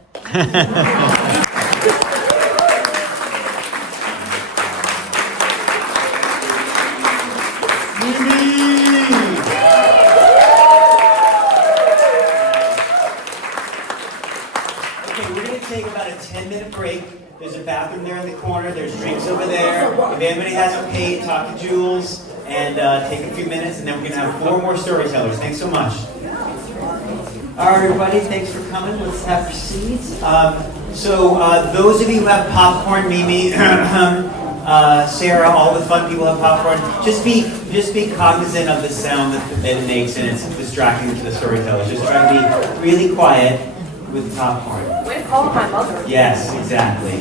a break. There's a bathroom there in the corner. There's drinks over there. If anybody hasn't paid, talk to Jules and take a few minutes, and then we're going to have 4 more storytellers. Thanks so much. All right, everybody, thanks for coming. Let's have your seats. So those of you who have popcorn, Mimi, Sarah, all the fun people have popcorn. Just be cognizant of the sound that it makes, and it's distracting to the storytellers. Just try to be really quiet with popcorn. Way to call my mother. Yes, exactly.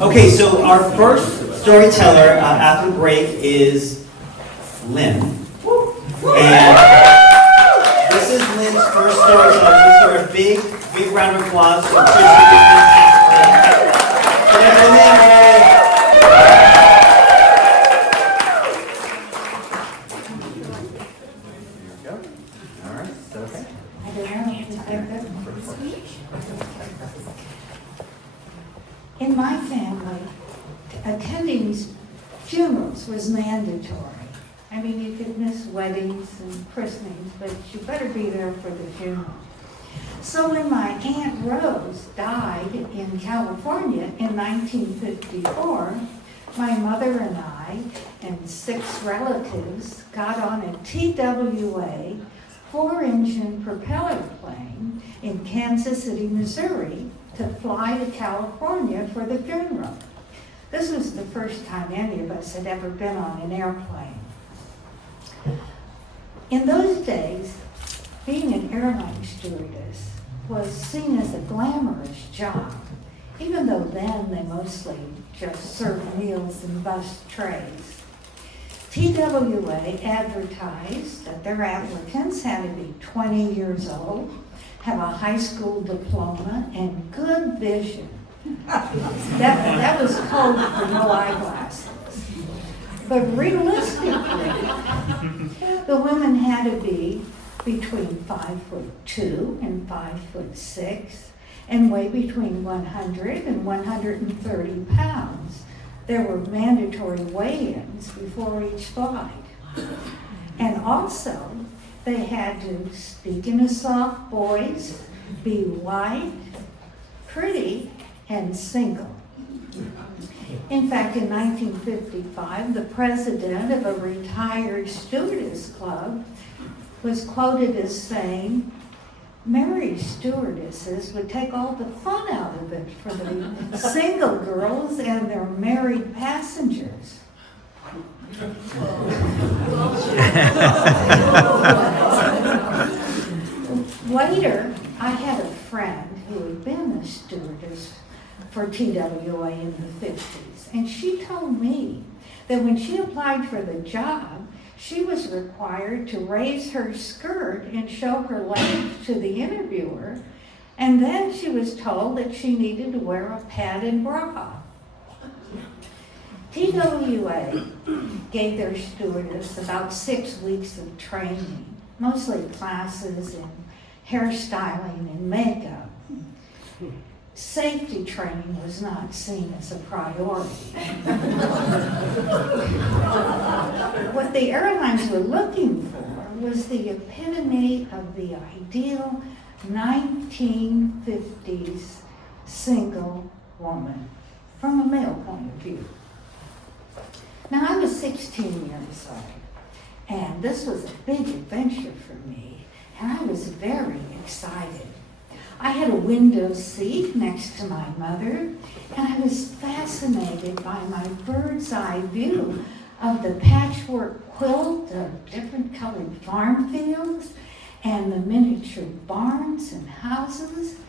Okay, so our first storyteller after the break is Lynn. And this is Lynn's first storyteller. Let's give her a big round of applause. So In my family, attending funerals was mandatory. I mean, you could miss weddings and christenings, but you better be there for the funeral. So when my Aunt Rose died in California in 1954, my mother and I and 6 relatives got on a TWA 4-engine propeller plane in Kansas City, Missouri, to fly to California for the funeral. This was the first time any of us had ever been on an airplane. In those days, being an airline stewardess was seen as a glamorous job, even though then they mostly just served meals in bus trays. TWA advertised that their applicants had to be 20 years old, have a high school diploma, and good vision. That was code for no eyeglasses. But realistically, the women had to be between 5'2" and 5'6", and weigh between 100 and 130 pounds. There were mandatory weigh-ins before each flight. And also, they had to speak in a soft voice, be white, pretty, and single. In fact, in 1955, the president of a retired stewardess club was quoted as saying, "Married stewardesses would take all the fun out of it for the single girls and their married passengers." Later, I had a friend who had been a stewardess for TWA in the 50s, and she told me that when she applied for the job, she was required to raise her skirt and show her legs to the interviewer, and then she was told that she needed to wear a padded bra. TWA gave their stewardess about 6 weeks of training, mostly classes in hairstyling and makeup. Safety training was not seen as a priority. What the airlines were looking for was the epitome of the ideal 1950s single woman from a male point of view. Now, I was 16 years old, and this was a big adventure for me, and I was very excited. I had a window seat next to my mother, and I was fascinated by my bird's eye view of the patchwork quilt of different colored farm fields, and the miniature barns and houses,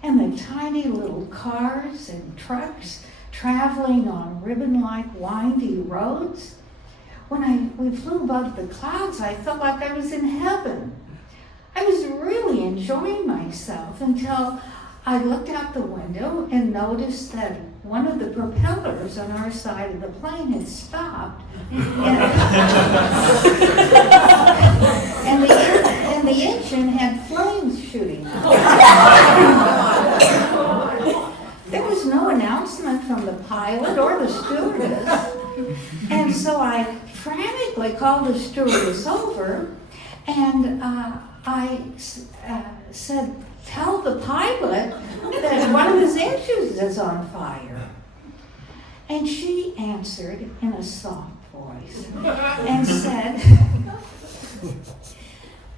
and the tiny little cars and trucks traveling on ribbon-like windy roads. When we flew above the clouds, I felt like I was in heaven. I was really enjoying myself until I looked out the window and noticed that one of the propellers on our side of the plane had stopped, and the engine had flames shooting out. There was no announcement from the pilot or the stewardess, and so I frantically called the stewardess over, and said, tell the pilot that one of his engines is on fire. And she answered in a soft voice and said,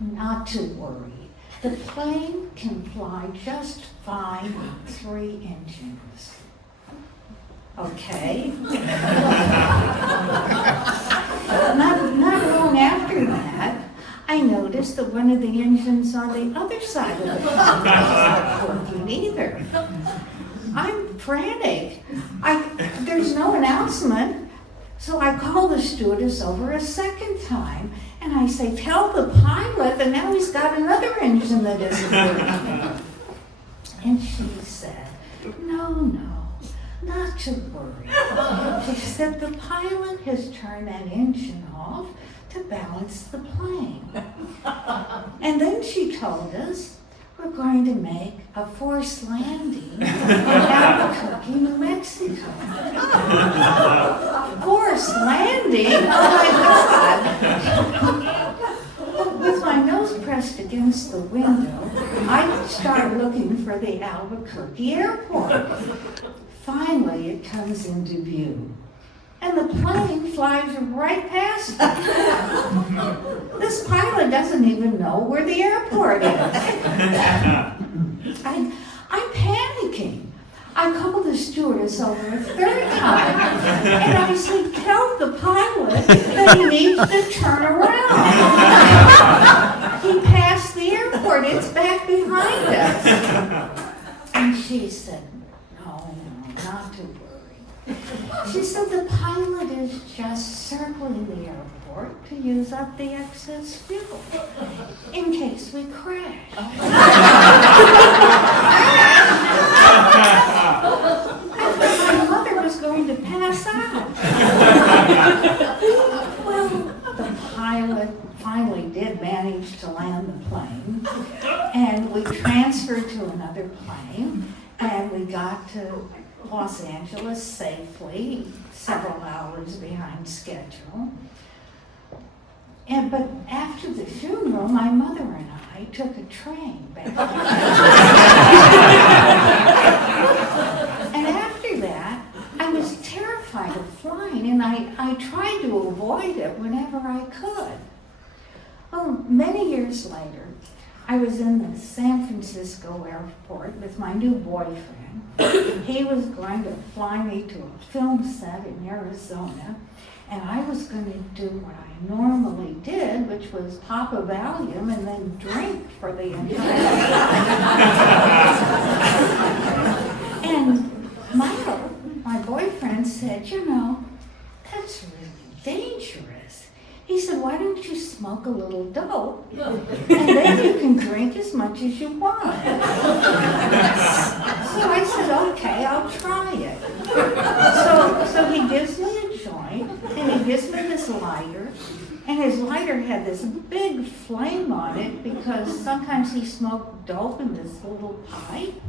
not to worry. The plane can fly just fine with 3 engines. Okay. Not long after that, I noticed that one of the engines on the other side of the plane wasn't working either. I'm frantic. There's no announcement, so I call the stewardess over a second time, and I say, tell the pilot that now he's got another engine that isn't working. And she said, no, not to worry. She said, the pilot has turned that engine off to balance the plane. And then she told us, we're going to make a forced landing in Albuquerque, New Mexico. Forced landing? Oh my God! With my nose pressed against the window, I started looking for the Albuquerque airport. Finally, it comes into view. And the plane flies right past it. This pilot doesn't even know where the airport is. I'm panicking. I called the stewardess over a third time, and I said, tell the pilot that he needs to turn around. He passed the airport. It's back behind us. And she said, no, not to worry. She said the pilot is just circling the airport to use up the excess fuel in case we crash. My mother was going to pass out. Well, the pilot finally did manage to land the plane, and we transferred to another plane, and we got to Los Angeles safely, several hours behind schedule. But after the funeral, my mother and I took a train back. And after that, I was terrified of flying, and I tried to avoid it whenever I could. Well, many years later, I was in the San Francisco airport with my new boyfriend. He was going to fly me to a film set in Arizona, and I was going to do what I normally did, which was pop a Valium and then drink for the entire time. And Michael, my boyfriend, said, that's really dangerous. He said, why don't you smoke a little dope, and then you can drink as much as you want. So I said, okay, I'll try it. So he gives me a joint, and he gives me this lighter, and his lighter had this big flame on it because sometimes he smoked dope in this little pipe.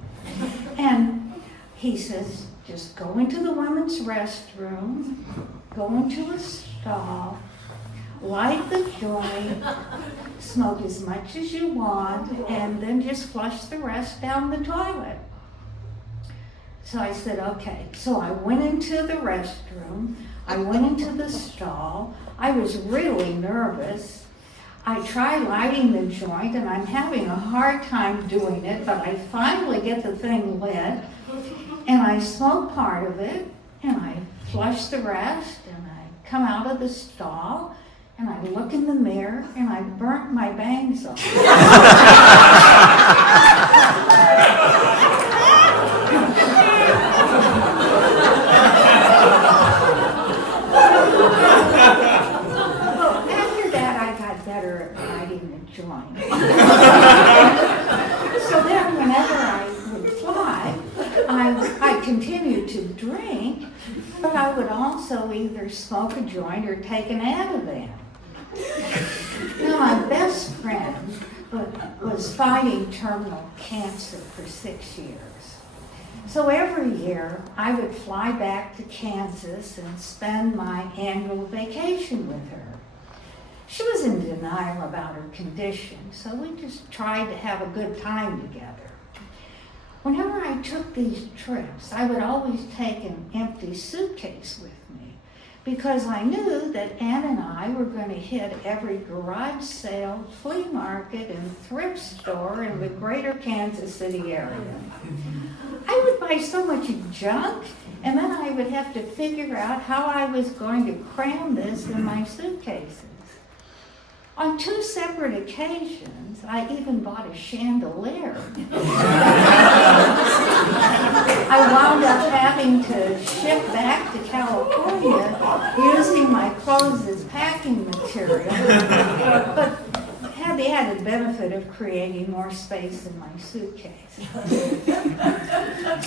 And he says, just go into the women's restroom, go into a stall, light the joint, smoke as much as you want, and then just flush the rest down the toilet. So I said, okay. So I went into the restroom, I went into the stall, I was really nervous. I try lighting the joint, and I'm having a hard time doing it, but I finally get the thing lit, and I smoke part of it, and I flush the rest, and I come out of the stall, and I look in the mirror, and I burnt my bangs off. Well, after that, I got better at lighting the joint. So then, whenever I would fly, I continued to drink, but I would also either smoke a joint or take an Ativan. Now, my best friend was fighting terminal cancer for 6 years. So every year, I would fly back to Kansas and spend my annual vacation with her. She was in denial about her condition, so we just tried to have a good time together. Whenever I took these trips, I would always take an empty suitcase with me because I knew that Ann and I were going to hit every garage sale, flea market, and thrift store in the greater Kansas City area. I would buy so much junk, and then I would have to figure out how I was going to cram this in my suitcases. On 2 separate occasions, I even bought a chandelier. I wound up having to ship back to California using my clothes as packing material, but had the added benefit of creating more space in my suitcase.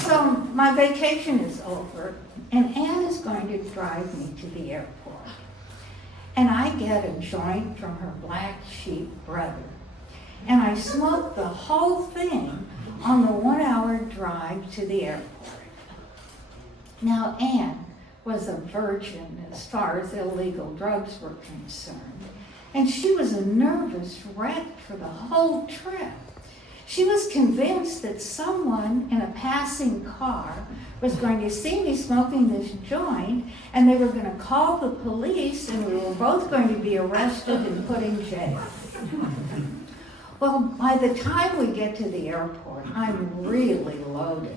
So my vacation is over, and Ann is going to drive me to the airport. And I get a joint from her black sheep brother. And I smoke the whole thing on the 1-hour drive to the airport. Now, Ann was a virgin as far as illegal drugs were concerned. And she was a nervous wreck for the whole trip. She was convinced that someone in a passing car was going to see me smoking this joint, and they were going to call the police, and we were both going to be arrested and put in jail. Well, by the time we get to the airport, I'm really loaded.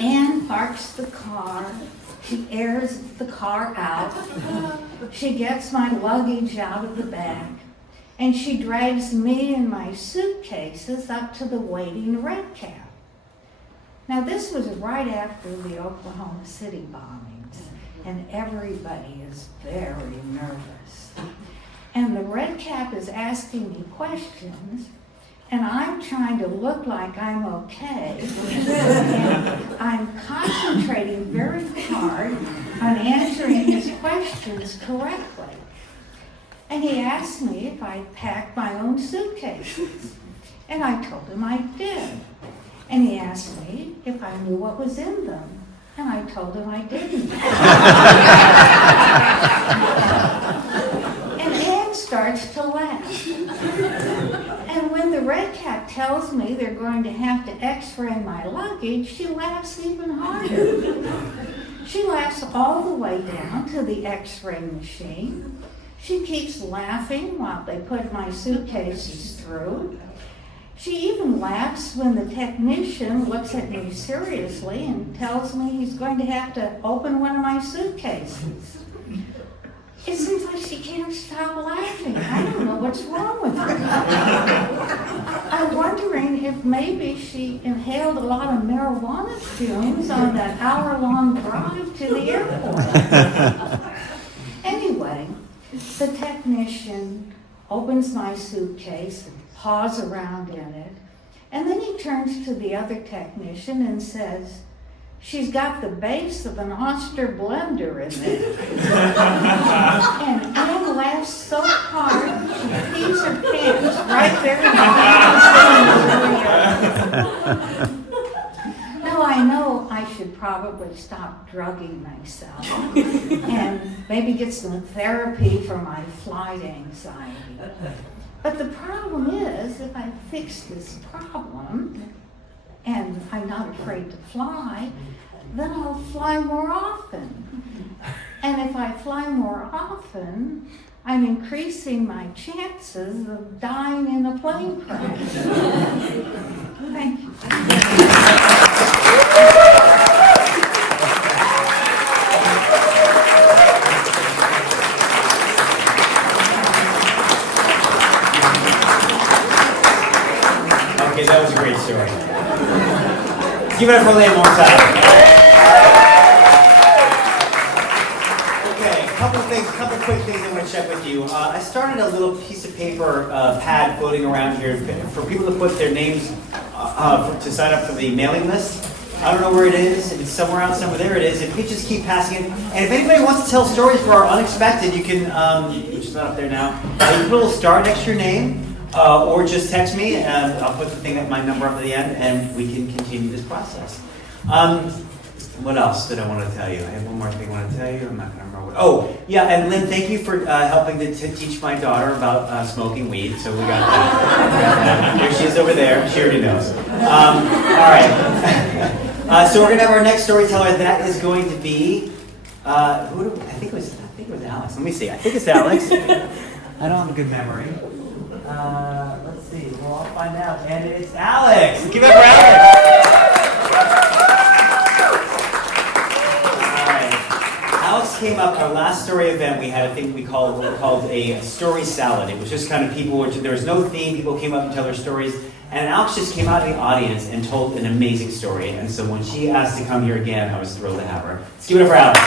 Ann parks the car. She airs the car out. She gets my luggage out of the back. And she drags me and my suitcases up to the waiting red cab. Now, this was right after the Oklahoma City bombings, and everybody is very nervous. And the red cap is asking me questions, and I'm trying to look like I'm okay. And I'm concentrating very hard on answering his questions correctly. And he asked me if I packed my own suitcases. And I told him I did. And he asked me if I knew what was in them. And I told him I didn't. And Ann starts to laugh. And when the red cap tells me they're going to have to x-ray my luggage, she laughs even harder. She laughs all the way down to the x-ray machine. She keeps laughing while they put my suitcases through. She even laughs when the technician looks at me seriously and tells me he's going to have to open one of my suitcases. It seems like she can't stop laughing. I don't know what's wrong with her. I'm wondering if maybe she inhaled a lot of marijuana fumes on that hour-long drive to the airport. Anyway, the technician opens my suitcase and paws around in it, and then he turns to the other technician and says, "She's got the base of an Oster blender in there." And Ann laughs so hard, she pees her pants right there in the sitting room. Now I know I should probably stop drugging myself and maybe get some therapy for my flight anxiety. But the problem is, if I fix this problem, and I'm not afraid to fly, then I'll fly more often. And if I fly more often, I'm increasing my chances of dying in a plane crash. Thank you. Okay, that was a great story. Give it up for Leah more time. Okay, couple quick things I want to check with you. I started a little piece of paper pad floating around here for people to put their names to sign up for the mailing list. I don't know where it is. If it's somewhere out, somewhere there it is. If you could just keep passing it. And if anybody wants to tell stories for our unexpected, you can, which is not up there now, you can put a little star next to your name. Or just text me, and I'll put my number up at the end, and we can continue this process. What else did I want to tell you? I have one more thing I want to tell you. I'm not going to remember awkward. Oh, yeah, and Lynn, thank you for helping to teach my daughter about smoking weed. So we got that. There she is over there. She already knows. All right. So we're gonna have our next storyteller. That is going to be I think it was Alex. Let me see. I think it's Alex. I don't have a good memory. Let's see. We'll all find out. And it's Alex. Give it up for Alex. Alex came up, our last story event we had a thing we called a story salad. It was just kind of there was no theme, people came up and tell their stories, and Alex just came out of the audience and told an amazing story. And so when she asked to come here again, I was thrilled to have her. Let's give it up for Alex.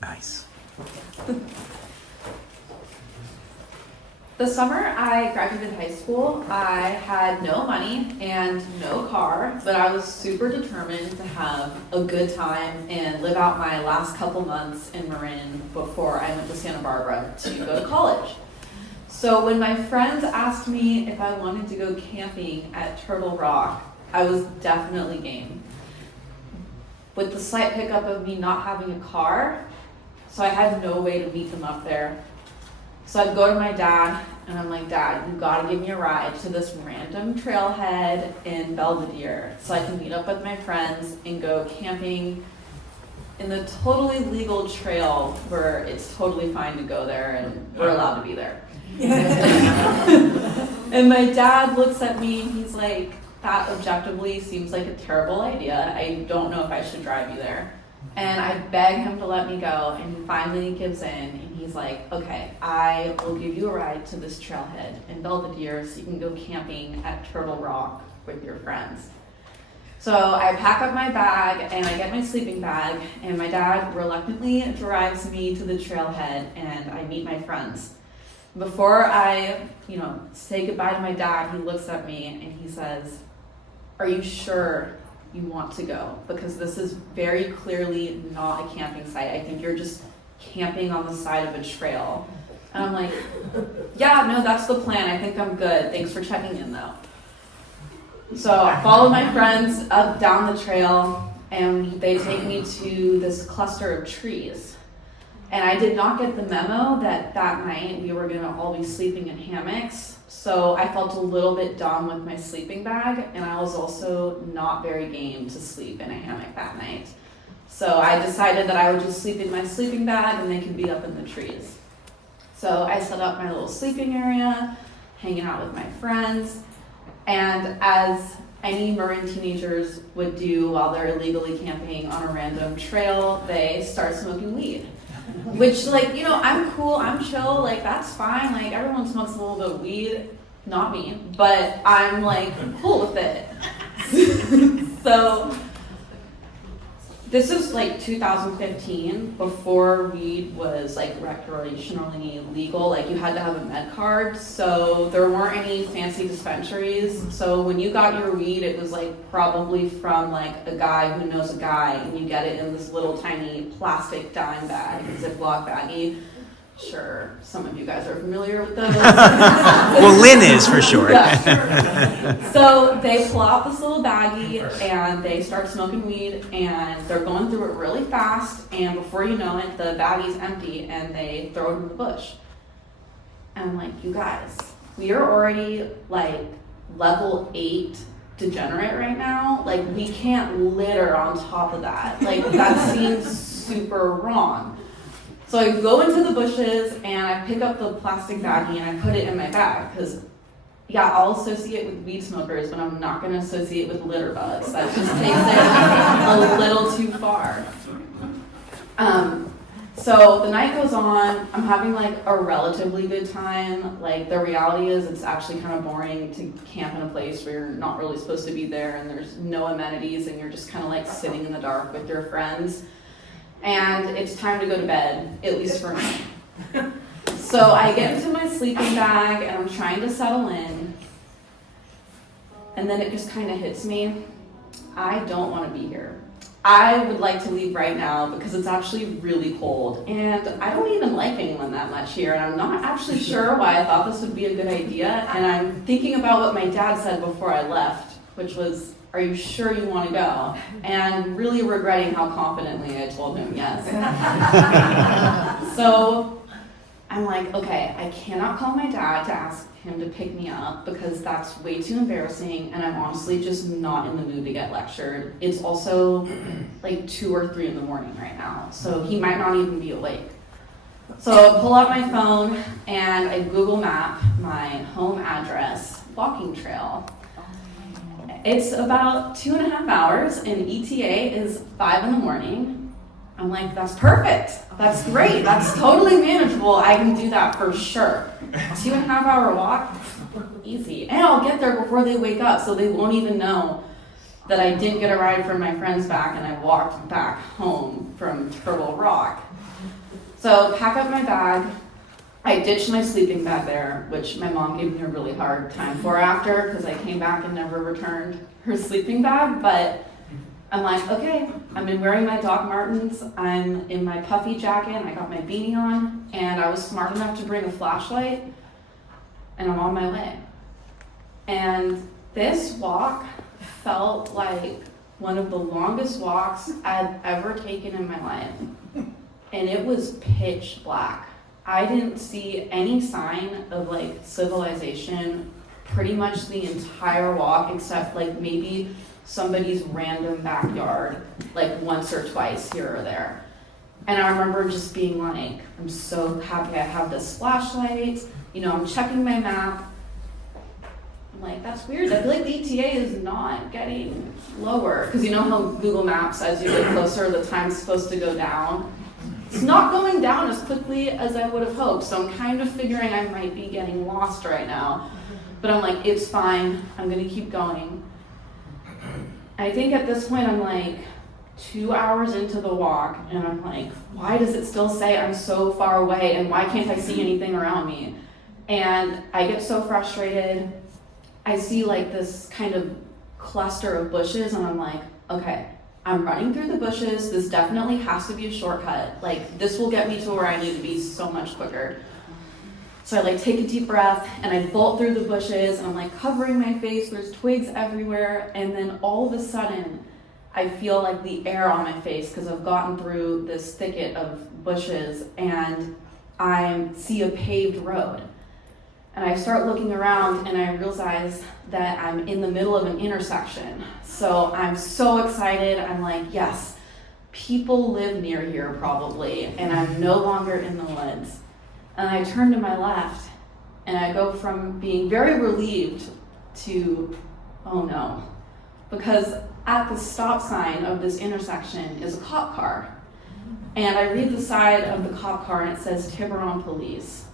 Nice. The summer I graduated high school, I had no money and no car, but I was super determined to have a good time and live out my last couple months in Marin before I went to Santa Barbara to go to college. So when my friends asked me if I wanted to go camping at Turtle Rock, I was definitely game. With the slight hiccup of me not having a car, so I had no way to meet them up there. So I'd go to my dad, and I'm like, Dad, you gotta give me a ride to this random trailhead in Belvedere so I can meet up with my friends and go camping in the totally legal trail where it's totally fine to go there and we're allowed to be there. And my dad looks at me and he's like, that objectively seems like a terrible idea. I don't know if I should drive you there. And I beg him to let me go, and he finally gives in, and he's like, okay, I will give you a ride to this trailhead in Belvedere so you can go camping at Turtle Rock with your friends. So I pack up my bag, and I get my sleeping bag, and my dad reluctantly drives me to the trailhead, and I meet my friends. Before I, say goodbye to my dad, he looks at me, and he says, are you sure you want to go? Because this is very clearly not a camping site. I think you're just camping on the side of a trail. And I'm like, yeah, no, that's the plan. I think I'm good. Thanks for checking in though. So I follow my friends up down the trail and they take me to this cluster of trees. And I did not get the memo that night we were gonna all be sleeping in hammocks. So I felt a little bit dumb with my sleeping bag, and I was also not very game to sleep in a hammock that night. So I decided that I would just sleep in my sleeping bag and they could be up in the trees. So I set up my little sleeping area, hanging out with my friends, and as any Marin teenagers would do while they're illegally camping on a random trail, they start smoking weed. Which, I'm cool, I'm chill, that's fine, everyone smokes a little bit of weed, not me, but I'm, cool with it. So, this is, 2015, before weed was, recreationally legal, you had to have a med card, so there weren't any fancy dispensaries, so when you got your weed, it was, probably from, a guy who knows a guy, and you get it in this little tiny plastic dime bag, Ziploc baggie. Sure, some of you guys are familiar with those. Well, Lynn is for sure. Yeah, sure. So they pull out this little baggie and they start smoking weed and they're going through it really fast, and before you know it, the baggie's empty and they throw it in the bush. And I'm like, you guys, we are already level 8 degenerate right now. We can't litter on top of that. That seems super wrong. So I go into the bushes and I pick up the plastic baggie and I put it in my bag because, I'll associate with weed smokers, but I'm not going to associate with litter bugs. That just takes it a little too far. So the night goes on. I'm having a relatively good time. The reality is it's actually kind of boring to camp in a place where you're not really supposed to be there and there's no amenities and you're just kind of sitting in the dark with your friends. And it's time to go to bed, at least for me. So I get into my sleeping bag and I'm trying to settle in. And then it just kind of hits me. I don't want to be here. I would like to leave right now because it's actually really cold. And I don't even like anyone that much here. And I'm not actually sure why I thought this would be a good idea. And I'm thinking about what my dad said before I left. which was, "Are you sure you want to go?" And really regretting how confidently I told him yes. So I'm like, okay, I cannot call my dad to ask him to pick me up because that's way too embarrassing, and I'm honestly just not in the mood to get lectured. It's also like 2 or 3 in the morning right now, so he might not even be awake. So I pull out my phone and I Google Map my home address, walking trail. It's about 2.5 hours, and ETA is 5 in the morning. I'm like, that's perfect. That's great. That's totally manageable. I can do that for sure. 2.5 hour walk, easy. And I'll get there before they wake up, so they won't even know that I didn't get a ride from my friends back and I walked back home from Turtle Rock. So pack up my bag. I ditched my sleeping bag there, which my mom gave me a really hard time for after because I came back and never returned her sleeping bag. But I'm like, okay, I'm wearing my Doc Martens, I'm in my puffy jacket, I got my beanie on, and I was smart enough to bring a flashlight, and I'm on my way. And this walk felt like one of the longest walks I'd ever taken in my life. And it was pitch black. I didn't see any sign of like civilization pretty much the entire walk, except like maybe somebody's random backyard, like once or twice here or there. And I remember just being like, I'm so happy I have this flashlight. You know, I'm checking my map. I'm like, that's weird. I feel like the ETA is not getting lower. Because you know how Google Maps, as you get closer, the time's supposed to go down. It's not going down as quickly as I would have hoped. So I'm kind of figuring I might be getting lost right now. But I'm like, it's fine. I'm going to keep going. I think at this point I'm like 2 hours into the walk, and I'm like, why does it still say I'm so far away, and why can't I see anything around me? And I get so frustrated. I see like this kind of cluster of bushes, and I'm like, okay, I'm running through the bushes. This definitely has to be a shortcut. Like, this will get me to where I need to be so much quicker. So I like take a deep breath and I bolt through the bushes, and I'm like covering my face. There's twigs everywhere. And then all of a sudden I feel like the air on my face because I've gotten through this thicket of bushes, and I see a paved road. And I start looking around and I realize that I'm in the middle of an intersection. So I'm so excited. I'm like, yes, people live near here probably, and I'm no longer in the woods. And I turn to my left, and I go from being very relieved to, oh no. Because at the stop sign of this intersection is a cop car. And I read the side of the cop car, and it says Tiburon Police.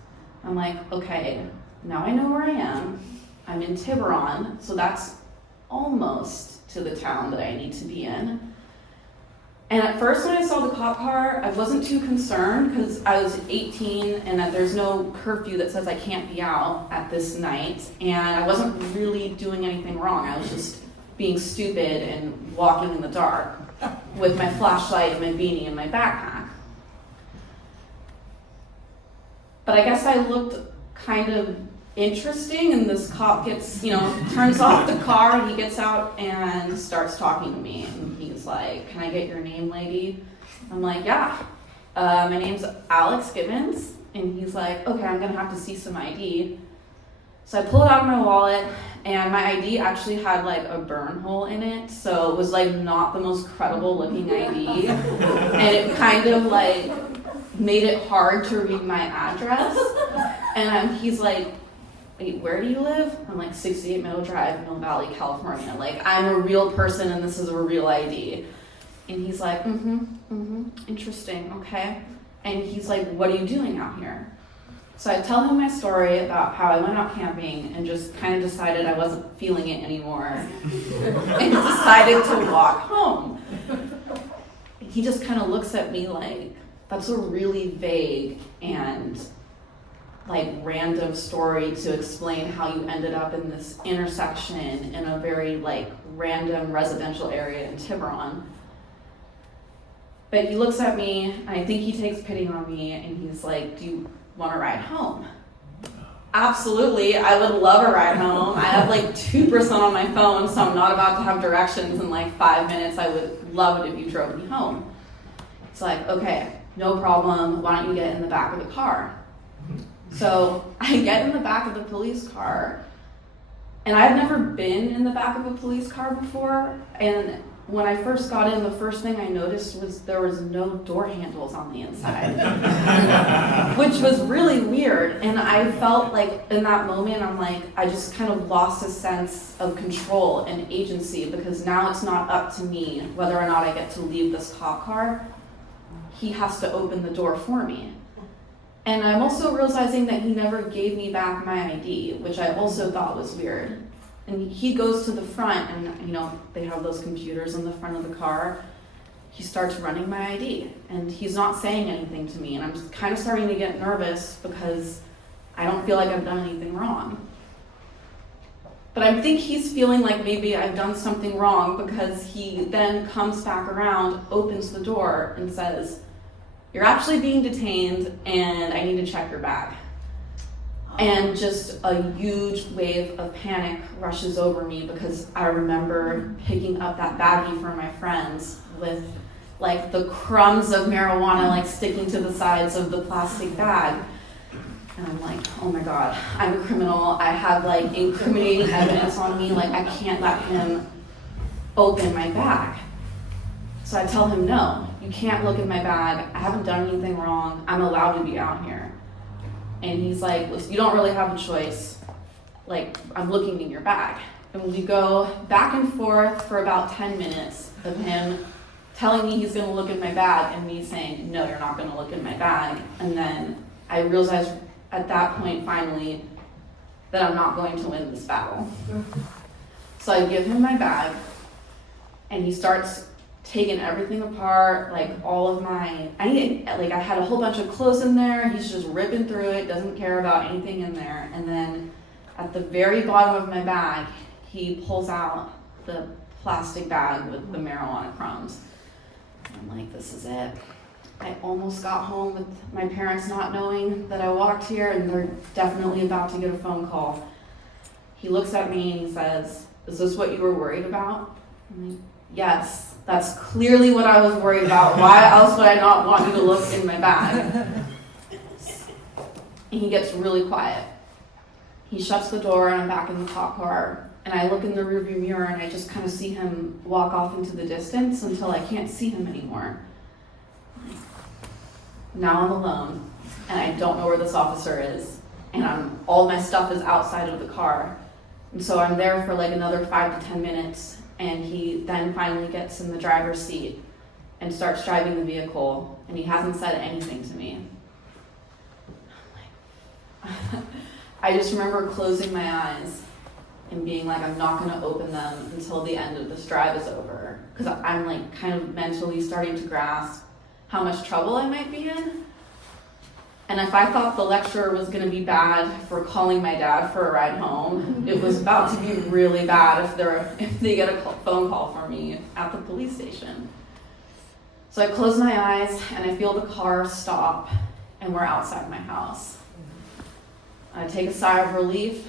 I'm like, okay, now I know where I am. I'm in Tiburon, so that's almost to the town that I need to be in. And at first when I saw the cop car, I wasn't too concerned because I was 18 and that there's no curfew that says I can't be out at this night. And I wasn't really doing anything wrong. I was just being stupid and walking in the dark with my flashlight and my beanie and my backpack. But I guess I looked kind of interesting, and this cop gets, turns off the car, and he gets out and starts talking to me. And he's like, "Can I get your name, lady?" I'm like, "Yeah, my name's Alex Gibbons." And he's like, "Okay, I'm gonna have to see some ID." So I pull it out of my wallet, and my ID actually had like a burn hole in it, so it was like not the most credible looking ID. And it kind of like made it hard to read my address. And he's like, "Wait, where do you live?" I'm like, 68 Middle Drive, Mill Valley, California. Like, I'm a real person and this is a real ID. And he's like, interesting, okay. And he's like, "What are you doing out here?" So I tell him my story about how I went out camping and just kind of decided I wasn't feeling it anymore and decided to walk home. He just kind of looks at me like, that's a really vague and like random story to explain how you ended up in this intersection in a very like random residential area in Tiburon. But he looks at me, and I think he takes pity on me, and he's like, "Do you want to ride home?" absolutely, I would love a ride home. I have like 2% on my phone, so I'm not about to have directions in like 5 minutes. I would love it if you drove me home. It's like, okay, no problem. Why don't you get in the back of the car? So I get in the back of the police car, and I've never been in the back of a police car before. And when I first got in, the first thing I noticed was there was no door handles on the inside, which was really weird. And I felt like in that moment, I'm like, I just kind of lost a sense of control and agency, because now it's not up to me whether or not I get to leave this cop car. He has to open the door for me. And I'm also realizing that he never gave me back my ID, which I also thought was weird. And he goes to the front, and you know, they have those computers in the front of the car. He starts running my ID, and he's not saying anything to me. And I'm just kind of starting to get nervous because I don't feel like I've done anything wrong. But I think he's feeling like maybe I've done something wrong, because he then comes back around, opens the door, and says, "You're actually being detained, and I need to check your bag." And just a huge wave of panic rushes over me, because I remember picking up that baggie for my friends with like the crumbs of marijuana like sticking to the sides of the plastic bag. And I'm like, oh my God, I'm a criminal. I have like incriminating evidence on me. Like, I can't let him open my bag. So I tell him, no, you can't look in my bag. I haven't done anything wrong. I'm allowed to be out here. And he's like, listen, you don't really have a choice. Like, I'm looking in your bag. And we go back and forth for about 10 minutes of him telling me he's gonna look in my bag and me saying, no, you're not gonna look in my bag. And then I realized at that point, finally, that I'm not going to win this battle. So I give him my bag, and he starts taking everything apart, like all of my, I had a whole bunch of clothes in there. He's just ripping through it, doesn't care about anything in there. And then at the very bottom of my bag, he pulls out the plastic bag with the marijuana crumbs. I'm like, this is it. I almost got home with my parents not knowing that I walked here, and they're definitely about to get a phone call. He looks at me and he says, is this what you were worried about? I'm like, yes, that's clearly what I was worried about. Why else would I not want you to look in my bag? And he gets really quiet. He shuts the door, and I'm back in the cop car, and I look in the rearview mirror, and I just kind of see him walk off into the distance until I can't see him anymore. Now I'm alone, and I don't know where this officer is, and all my stuff is outside of the car. And so I'm there for like another 5 to 10 minutes, and he then finally gets in the driver's seat and starts driving the vehicle, and he hasn't said anything to me. I just remember closing my eyes and being like, I'm not going to open them until the end of this drive is over, because I'm like kind of mentally starting to grasp how much trouble I might be in. And if I thought the lecturer was going to be bad for calling my dad for a ride home, it was about to be really bad if they get a phone call from me at the police station. So I close my eyes, and I feel the car stop, and we're outside my house. I take a sigh of relief,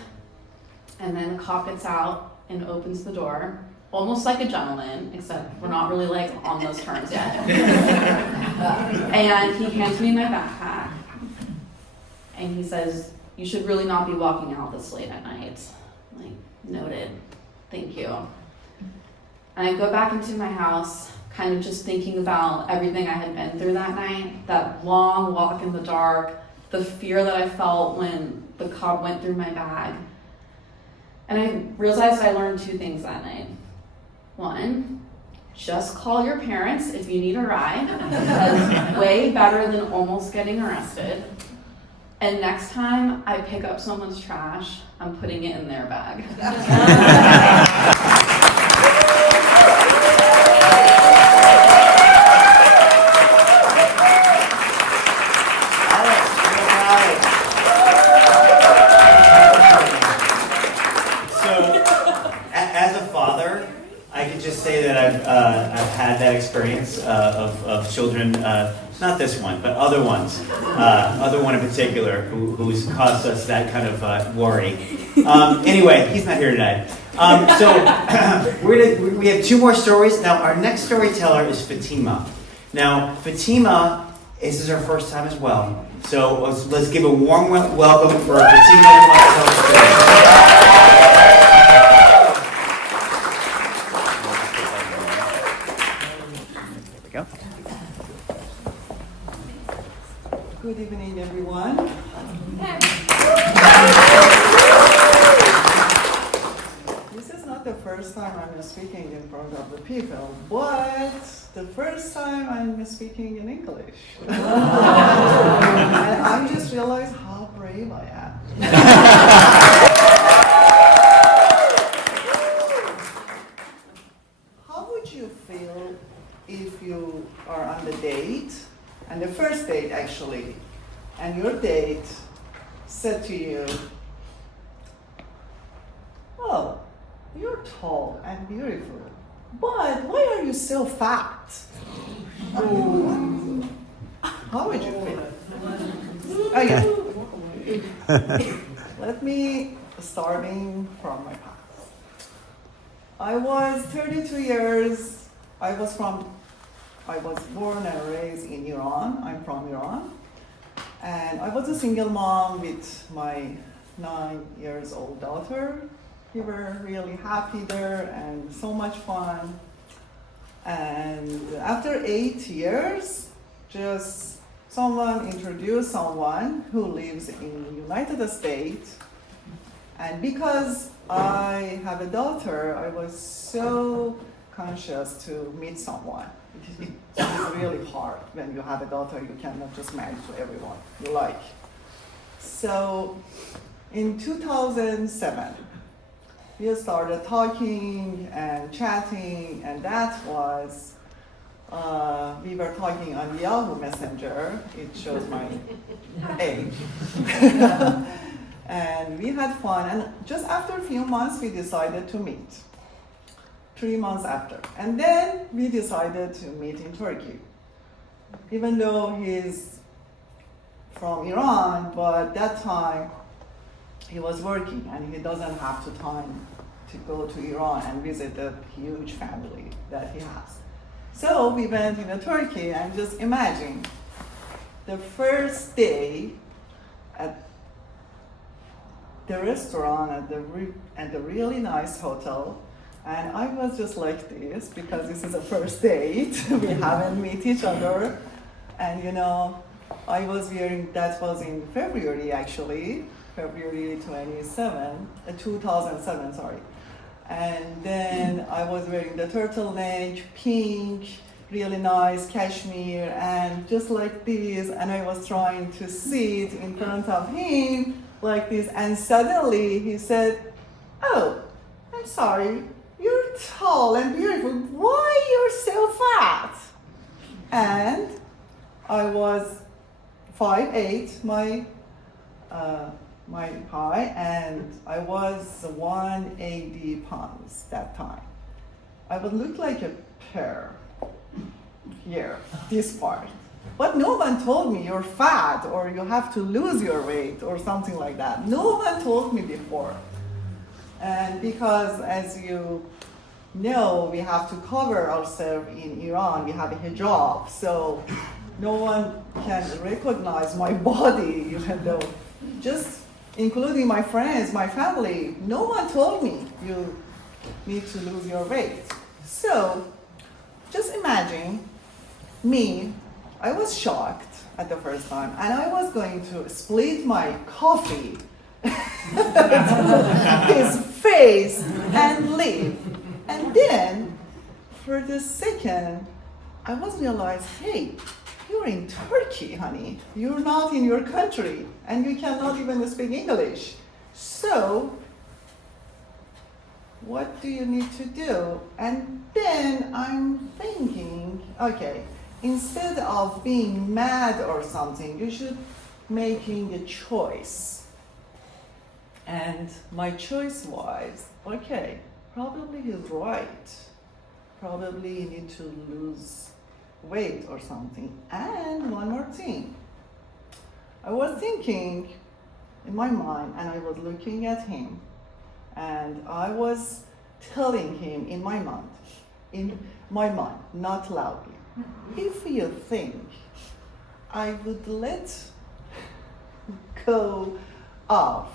and then the cop gets out and opens the door, almost like a gentleman, except we're not really like on those terms yet. And he hands me my backpack, and he says, you should really not be walking out this late at night. I'm like, noted, thank you. And I go back into my house, kind of just thinking about everything I had been through that night, that long walk in the dark, the fear that I felt when the cop went through my bag. And I realized I learned 2 things that night. 1, just call your parents if you need a ride, because way better than almost getting arrested. And next time I pick up someone's trash, I'm putting it in their bag. As a father, I can just say that I've had that experience of of children, not this one, but other ones, other one in particular, who's caused us that kind of worry. Anyway, he's not here today. So we have two more stories. Now, our next storyteller is Fatima. Now, Fatima, this is her first time as well. So let's give a warm welcome for Fatima. There we go. Good evening, everyone. This is not the first time I'm speaking in front of the people, but the first time I'm speaking in English. And I just realized how brave I am. How would you feel if you are on the date, and the first date actually, and your date said to you, "Oh, you're tall and beautiful, but why are you so fat?" How would you feel? Okay. Let me starting from my past. I was 32 years. I was born and raised in Iran. I'm from Iran. And I was a single mom with my 9 years old daughter. We were really happy there and so much fun. And after 8 years, just someone introduced someone who lives in the United States. And because I have a daughter, I was so conscious to meet someone. It's really hard when you have a daughter, you cannot just marry to everyone you like. So in 2007, we started talking and chatting, and that was, we were talking on Yahoo Messenger. It shows my age. And we had fun, and just after a few months, we decided to meet. 3 months after. And then we decided to meet in Turkey. Even though he's from Iran, but that time he was working and he doesn't have the time to go to Iran and visit the huge family that he has. So we went in Turkey, and just imagine the first day at the restaurant at the really nice hotel. And I was just like this because this is a first date. We haven't met each other. And I was wearing, that was in February actually, February 2007, sorry. And then I was wearing the turtleneck, pink, really nice cashmere, and just like this. And I was trying to sit in front of him like this. And suddenly he said, "Oh, I'm sorry. You're tall and beautiful. Why you're so fat?" And I was 5'8", my height, and I was 180 pounds that time. I would look like a pear here, this part. But no one told me you're fat or you have to lose your weight or something like that. No one told me before. And because, as you know, we have to cover ourselves in Iran, we have a hijab, so no one can recognize my body, even though, just including my friends, my family, no one told me you need to lose your weight. So, just imagine me, I was shocked at the first time, and I was going to split my coffee his face and leave. And then, for the second, I was realized, hey, you're in Turkey, honey. You're not in your country, and you cannot even speak English. So, what do you need to do? And then I'm thinking, okay, instead of being mad or something, you should making a choice. And my choice was, okay, probably he's right. Probably you need to lose weight or something. And one more thing. I was thinking in my mind, and I was looking at him, and I was telling him in my mind, not loudly, if you think I would let go of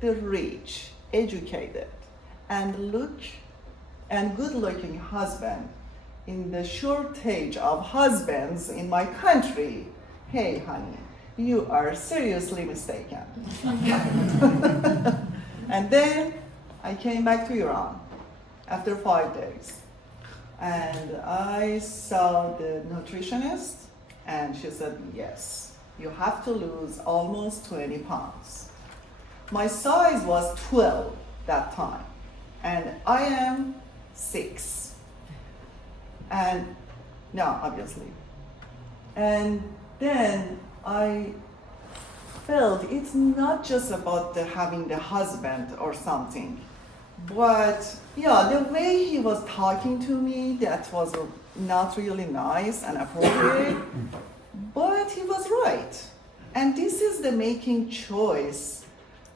the rich, educated, and good-looking husband in the shortage of husbands in my country, hey honey, you are seriously mistaken. And then I came back to Iran after 5 days. And I saw the nutritionist, and she said, yes, you have to lose almost 20 pounds. My size was 12 that time, and I am 6. And no, obviously. And then I felt it's not just about having the husband or something, but yeah, the way he was talking to me, that was not really nice and appropriate, but he was right. And this is the making choice,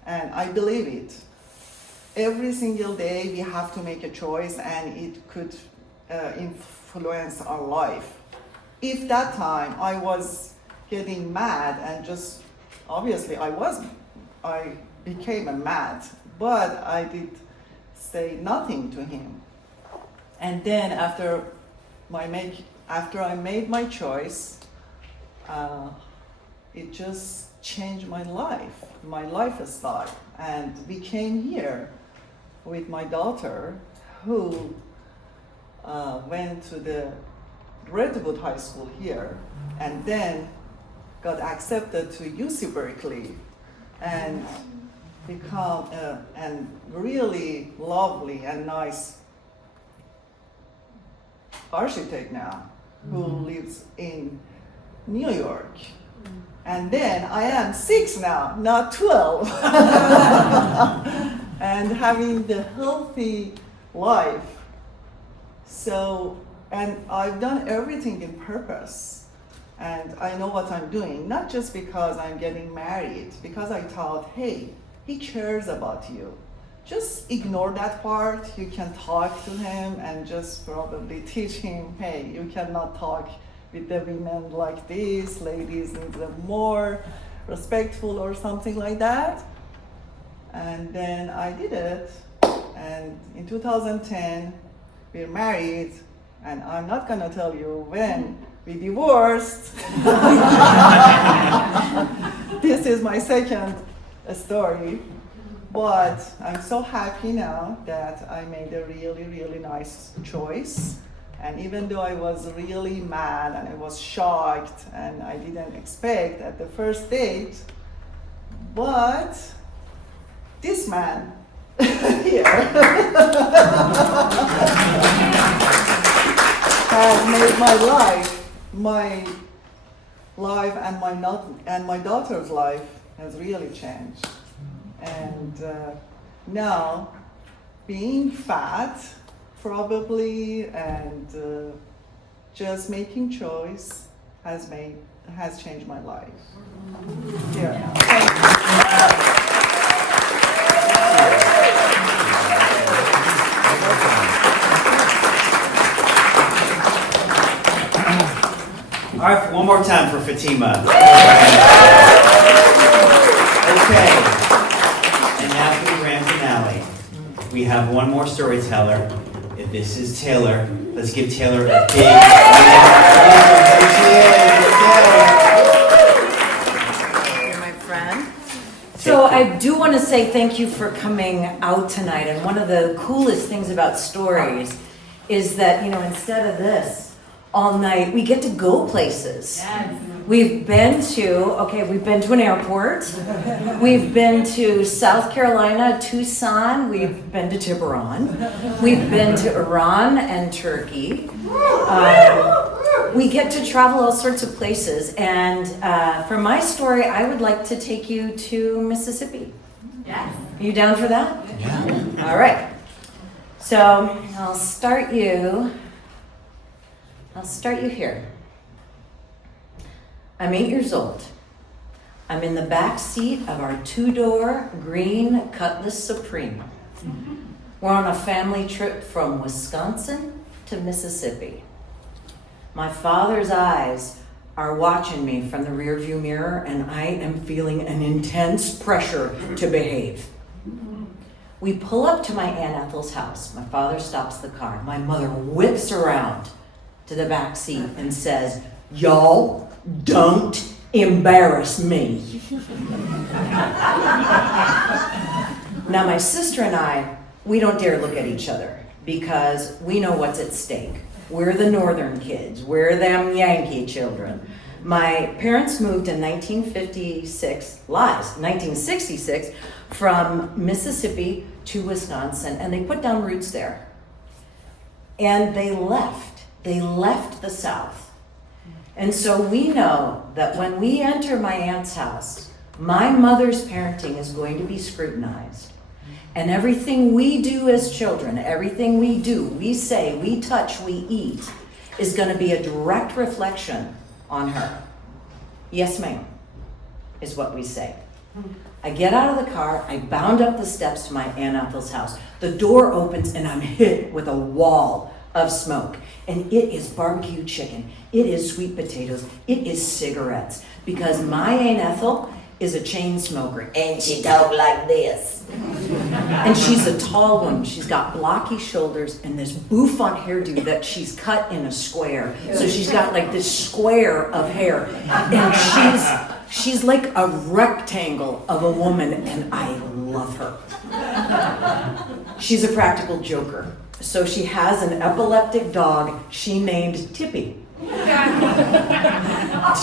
and I believe it. Every single day we have to make a choice, and it could influence our life. If that time I was getting mad and just, obviously I became mad, but I did say nothing to him. And then after I made my choice, it just changed my life, my lifestyle. And we came here with my daughter, who went to the Redwood High School here, and then got accepted to UC Berkeley, and become a really lovely and nice architect now, who lives in New York. And then I am 6 now, not 12. And having the healthy life. So, and I've done everything in purpose. And I know what I'm doing, not just because I'm getting married, because I thought, hey, he cares about you. Just ignore that part. You can talk to him and just probably teach him, hey, you cannot talk with the women like this, ladies need them more respectful or something like that. And then I did it, and in 2010, we're married, and I'm not gonna tell you when we divorced. This is my second story, but I'm so happy now that I made a really, really nice choice. And even though I was really mad and I was shocked and I didn't expect at the first date, but this man here has made my life and my daughter's life has really changed. And now being fat probably and just making choice has changed my life. Yeah. All right, one more time for Fatima. Okay. And now for the grand finale. We have one more storyteller. This is Taylor. Let's give Taylor a big You're my friend. So I do want to say thank you for coming out tonight. And one of the coolest things about stories is that, instead of this all night, we get to go places. Yes. We've been to an airport. We've been to South Carolina, Tucson. We've been to Tiburon. We've been to Iran and Turkey. We get to travel all sorts of places. And for my story, I would like to take you to Mississippi. Yes. Are you down for that? Yeah. All right. So I'll start you here. I'm 8 years old. I'm in the back seat of our 2-door green Cutlass Supreme. We're on a family trip from Wisconsin to Mississippi. My father's eyes are watching me from the rearview mirror, and I am feeling an intense pressure to behave. We pull up to my Aunt Ethel's house. My father stops the car. My mother whips around to the back seat and says, "Y'all don't embarrass me." Now, my sister and I, we don't dare look at each other because we know what's at stake. We're the northern kids. We're them Yankee children. My parents moved in 1966 from Mississippi to Wisconsin, and they put down roots there. And they left the South. And so we know that when we enter my aunt's house, my mother's parenting is going to be scrutinized. And everything we do as children, everything we do, we say, we touch, we eat, is going to be a direct reflection on her. "Yes, ma'am," is what we say. I get out of the car, I bound up the steps to my Aunt Ethel's house. The door opens and I'm hit with a wall of smoke. And it is barbecue chicken, it is sweet potatoes, it is cigarettes. Because my Aunt Ethel is a chain smoker, and she talk like this. And she's a tall woman. She's got blocky shoulders and this bouffant hairdo that she's cut in a square. So she's got like this square of hair. And she's like a rectangle of a woman, and I love her. She's a practical joker. So she has an epileptic dog she named Tippy.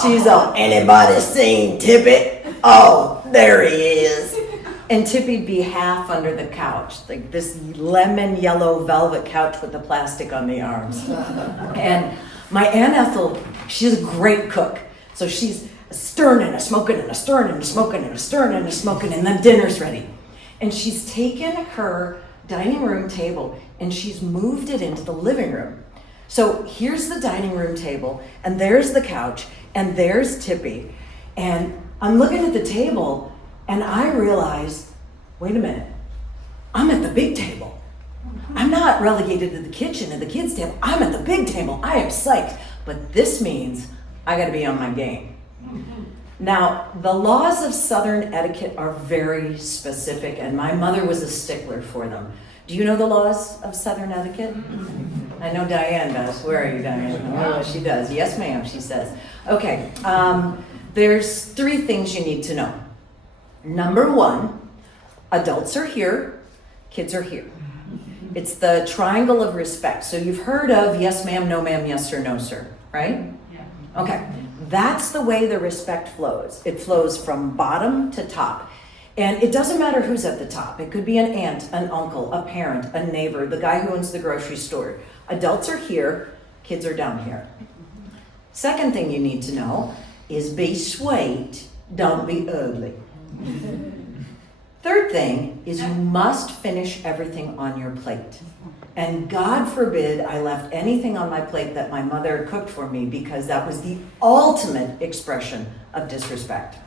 She's all, "Anybody seen Tippy? Oh, there he is." And Tippy'd be half under the couch, like this lemon yellow velvet couch with the plastic on the arms. And my Aunt Ethel, she's a great cook. So she's stirring and a smoking and a stirring and a smoking and a stirring and a smoking, and then dinner's ready. And she's taken her dining room table and she's moved it into the living room. So here's the dining room table, and there's the couch, and there's Tippy. And I'm looking at the table, and I realize, wait a minute, I'm at the big table. I'm not relegated to the kitchen and the kids' table. I'm at the big table. I am psyched. But this means I got to be on my game. Now, the laws of Southern etiquette are very specific, and my mother was a stickler for them. Do you know the laws of Southern etiquette? I know Diane does. Where are you, Diane? Oh, she does. Yes, ma'am, she says. Okay, there's 3 things you need to know. Number 1, adults are here, kids are here. It's the triangle of respect. So you've heard of yes, ma'am, no, ma'am, yes, sir, no, sir, right? Yeah. Okay, that's the way the respect flows. It flows from bottom to top. And it doesn't matter who's at the top. It could be an aunt, an uncle, a parent, a neighbor, the guy who owns the grocery store. Adults are here, kids are down here. Second thing you need to know is be sweet, don't be ugly. Third thing is you must finish everything on your plate. And God forbid I left anything on my plate that my mother cooked for me, because that was the ultimate expression of disrespect.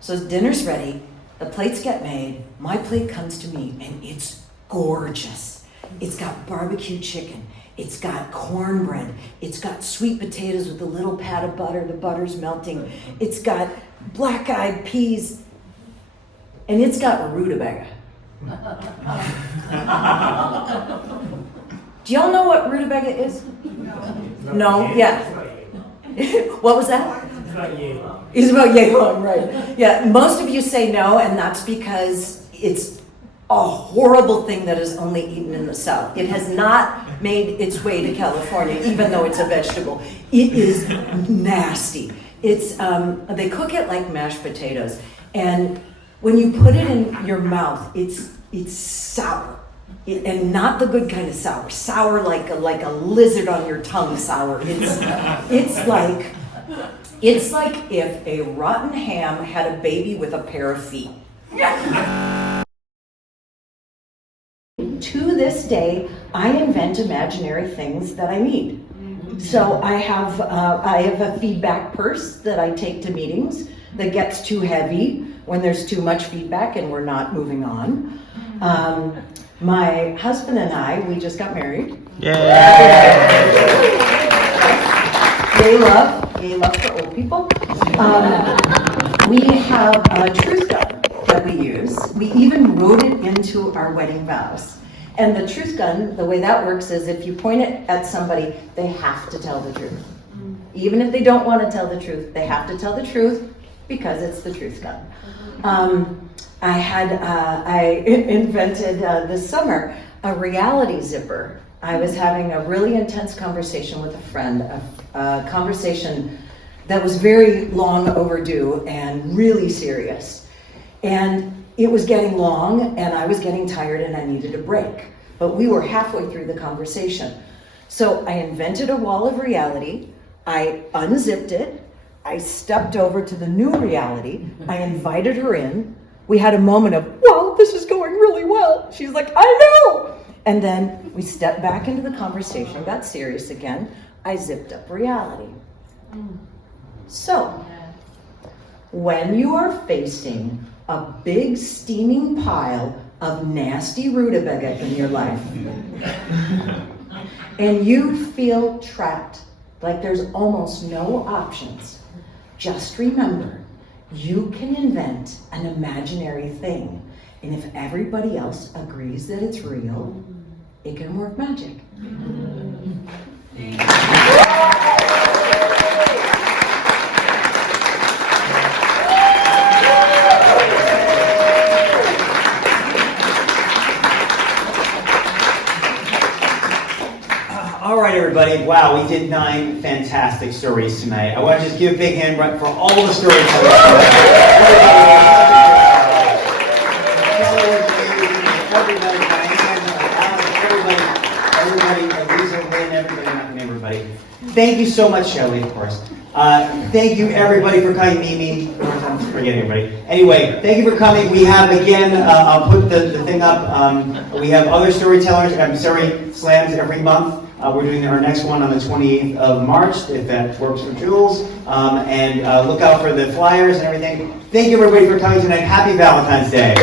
So dinner's ready, the plates get made, my plate comes to me, and it's gorgeous. It's got barbecue chicken, it's got cornbread, it's got sweet potatoes with a little pat of butter, the butter's melting, it's got black-eyed peas, and it's got rutabaga. Do y'all know what rutabaga is? No? Yeah. What was that? It's about Yehon, right. Yeah, most of you say no, and that's because it's a horrible thing that is only eaten in the South. It has not made its way to California, even though it's a vegetable. It is nasty. It's they cook it like mashed potatoes, and when you put it in your mouth, it's sour, and not the good kind of sour. Sour like a lizard on your tongue sour. It's like if a rotten ham had a baby with a pair of feet. To this day, I invent imaginary things that I need. So I have a feedback purse that I take to meetings that gets too heavy when there's too much feedback and we're not moving on. My husband and I, we just got married. Gay love for old people. We have a truth gun that we use. We even wrote it into our wedding vows. And the truth gun, the way that works is if you point it at somebody, they have to tell the truth. Even if they don't want to tell the truth, they have to tell the truth because it's the truth gun. I invented this summer a reality zipper. I was having a really intense conversation with a friend, a conversation that was very long overdue and really serious. And it was getting long and I was getting tired and I needed a break. But we were halfway through the conversation. So I invented a wall of reality. I unzipped it. I stepped over to the new reality. I invited her in. We had a moment of, wow, this is going really well. She's like, I know. And then we stepped back into the conversation, got serious again. I zipped up reality. So, when you are facing a big steaming pile of nasty rutabaga in your life, and you feel trapped, like there's almost no options, just remember, you can invent an imaginary thing. And if everybody else agrees that it's real, it can work magic. All right, everybody. Wow, we did 9 fantastic stories tonight. I want to just give a big hand for all the storytellers. Everybody. Thank you so much, Shelley, of course. Thank you, everybody, for coming. Mimi, I'm forgetting everybody. Anyway, thank you for coming. We have, again, I'll put the thing up. We have other storytellers, slams every month. We're doing our next one on the 28th of March, if that works for Jules. And look out for the flyers and everything. Thank you, everybody, for coming tonight. Happy Valentine's Day.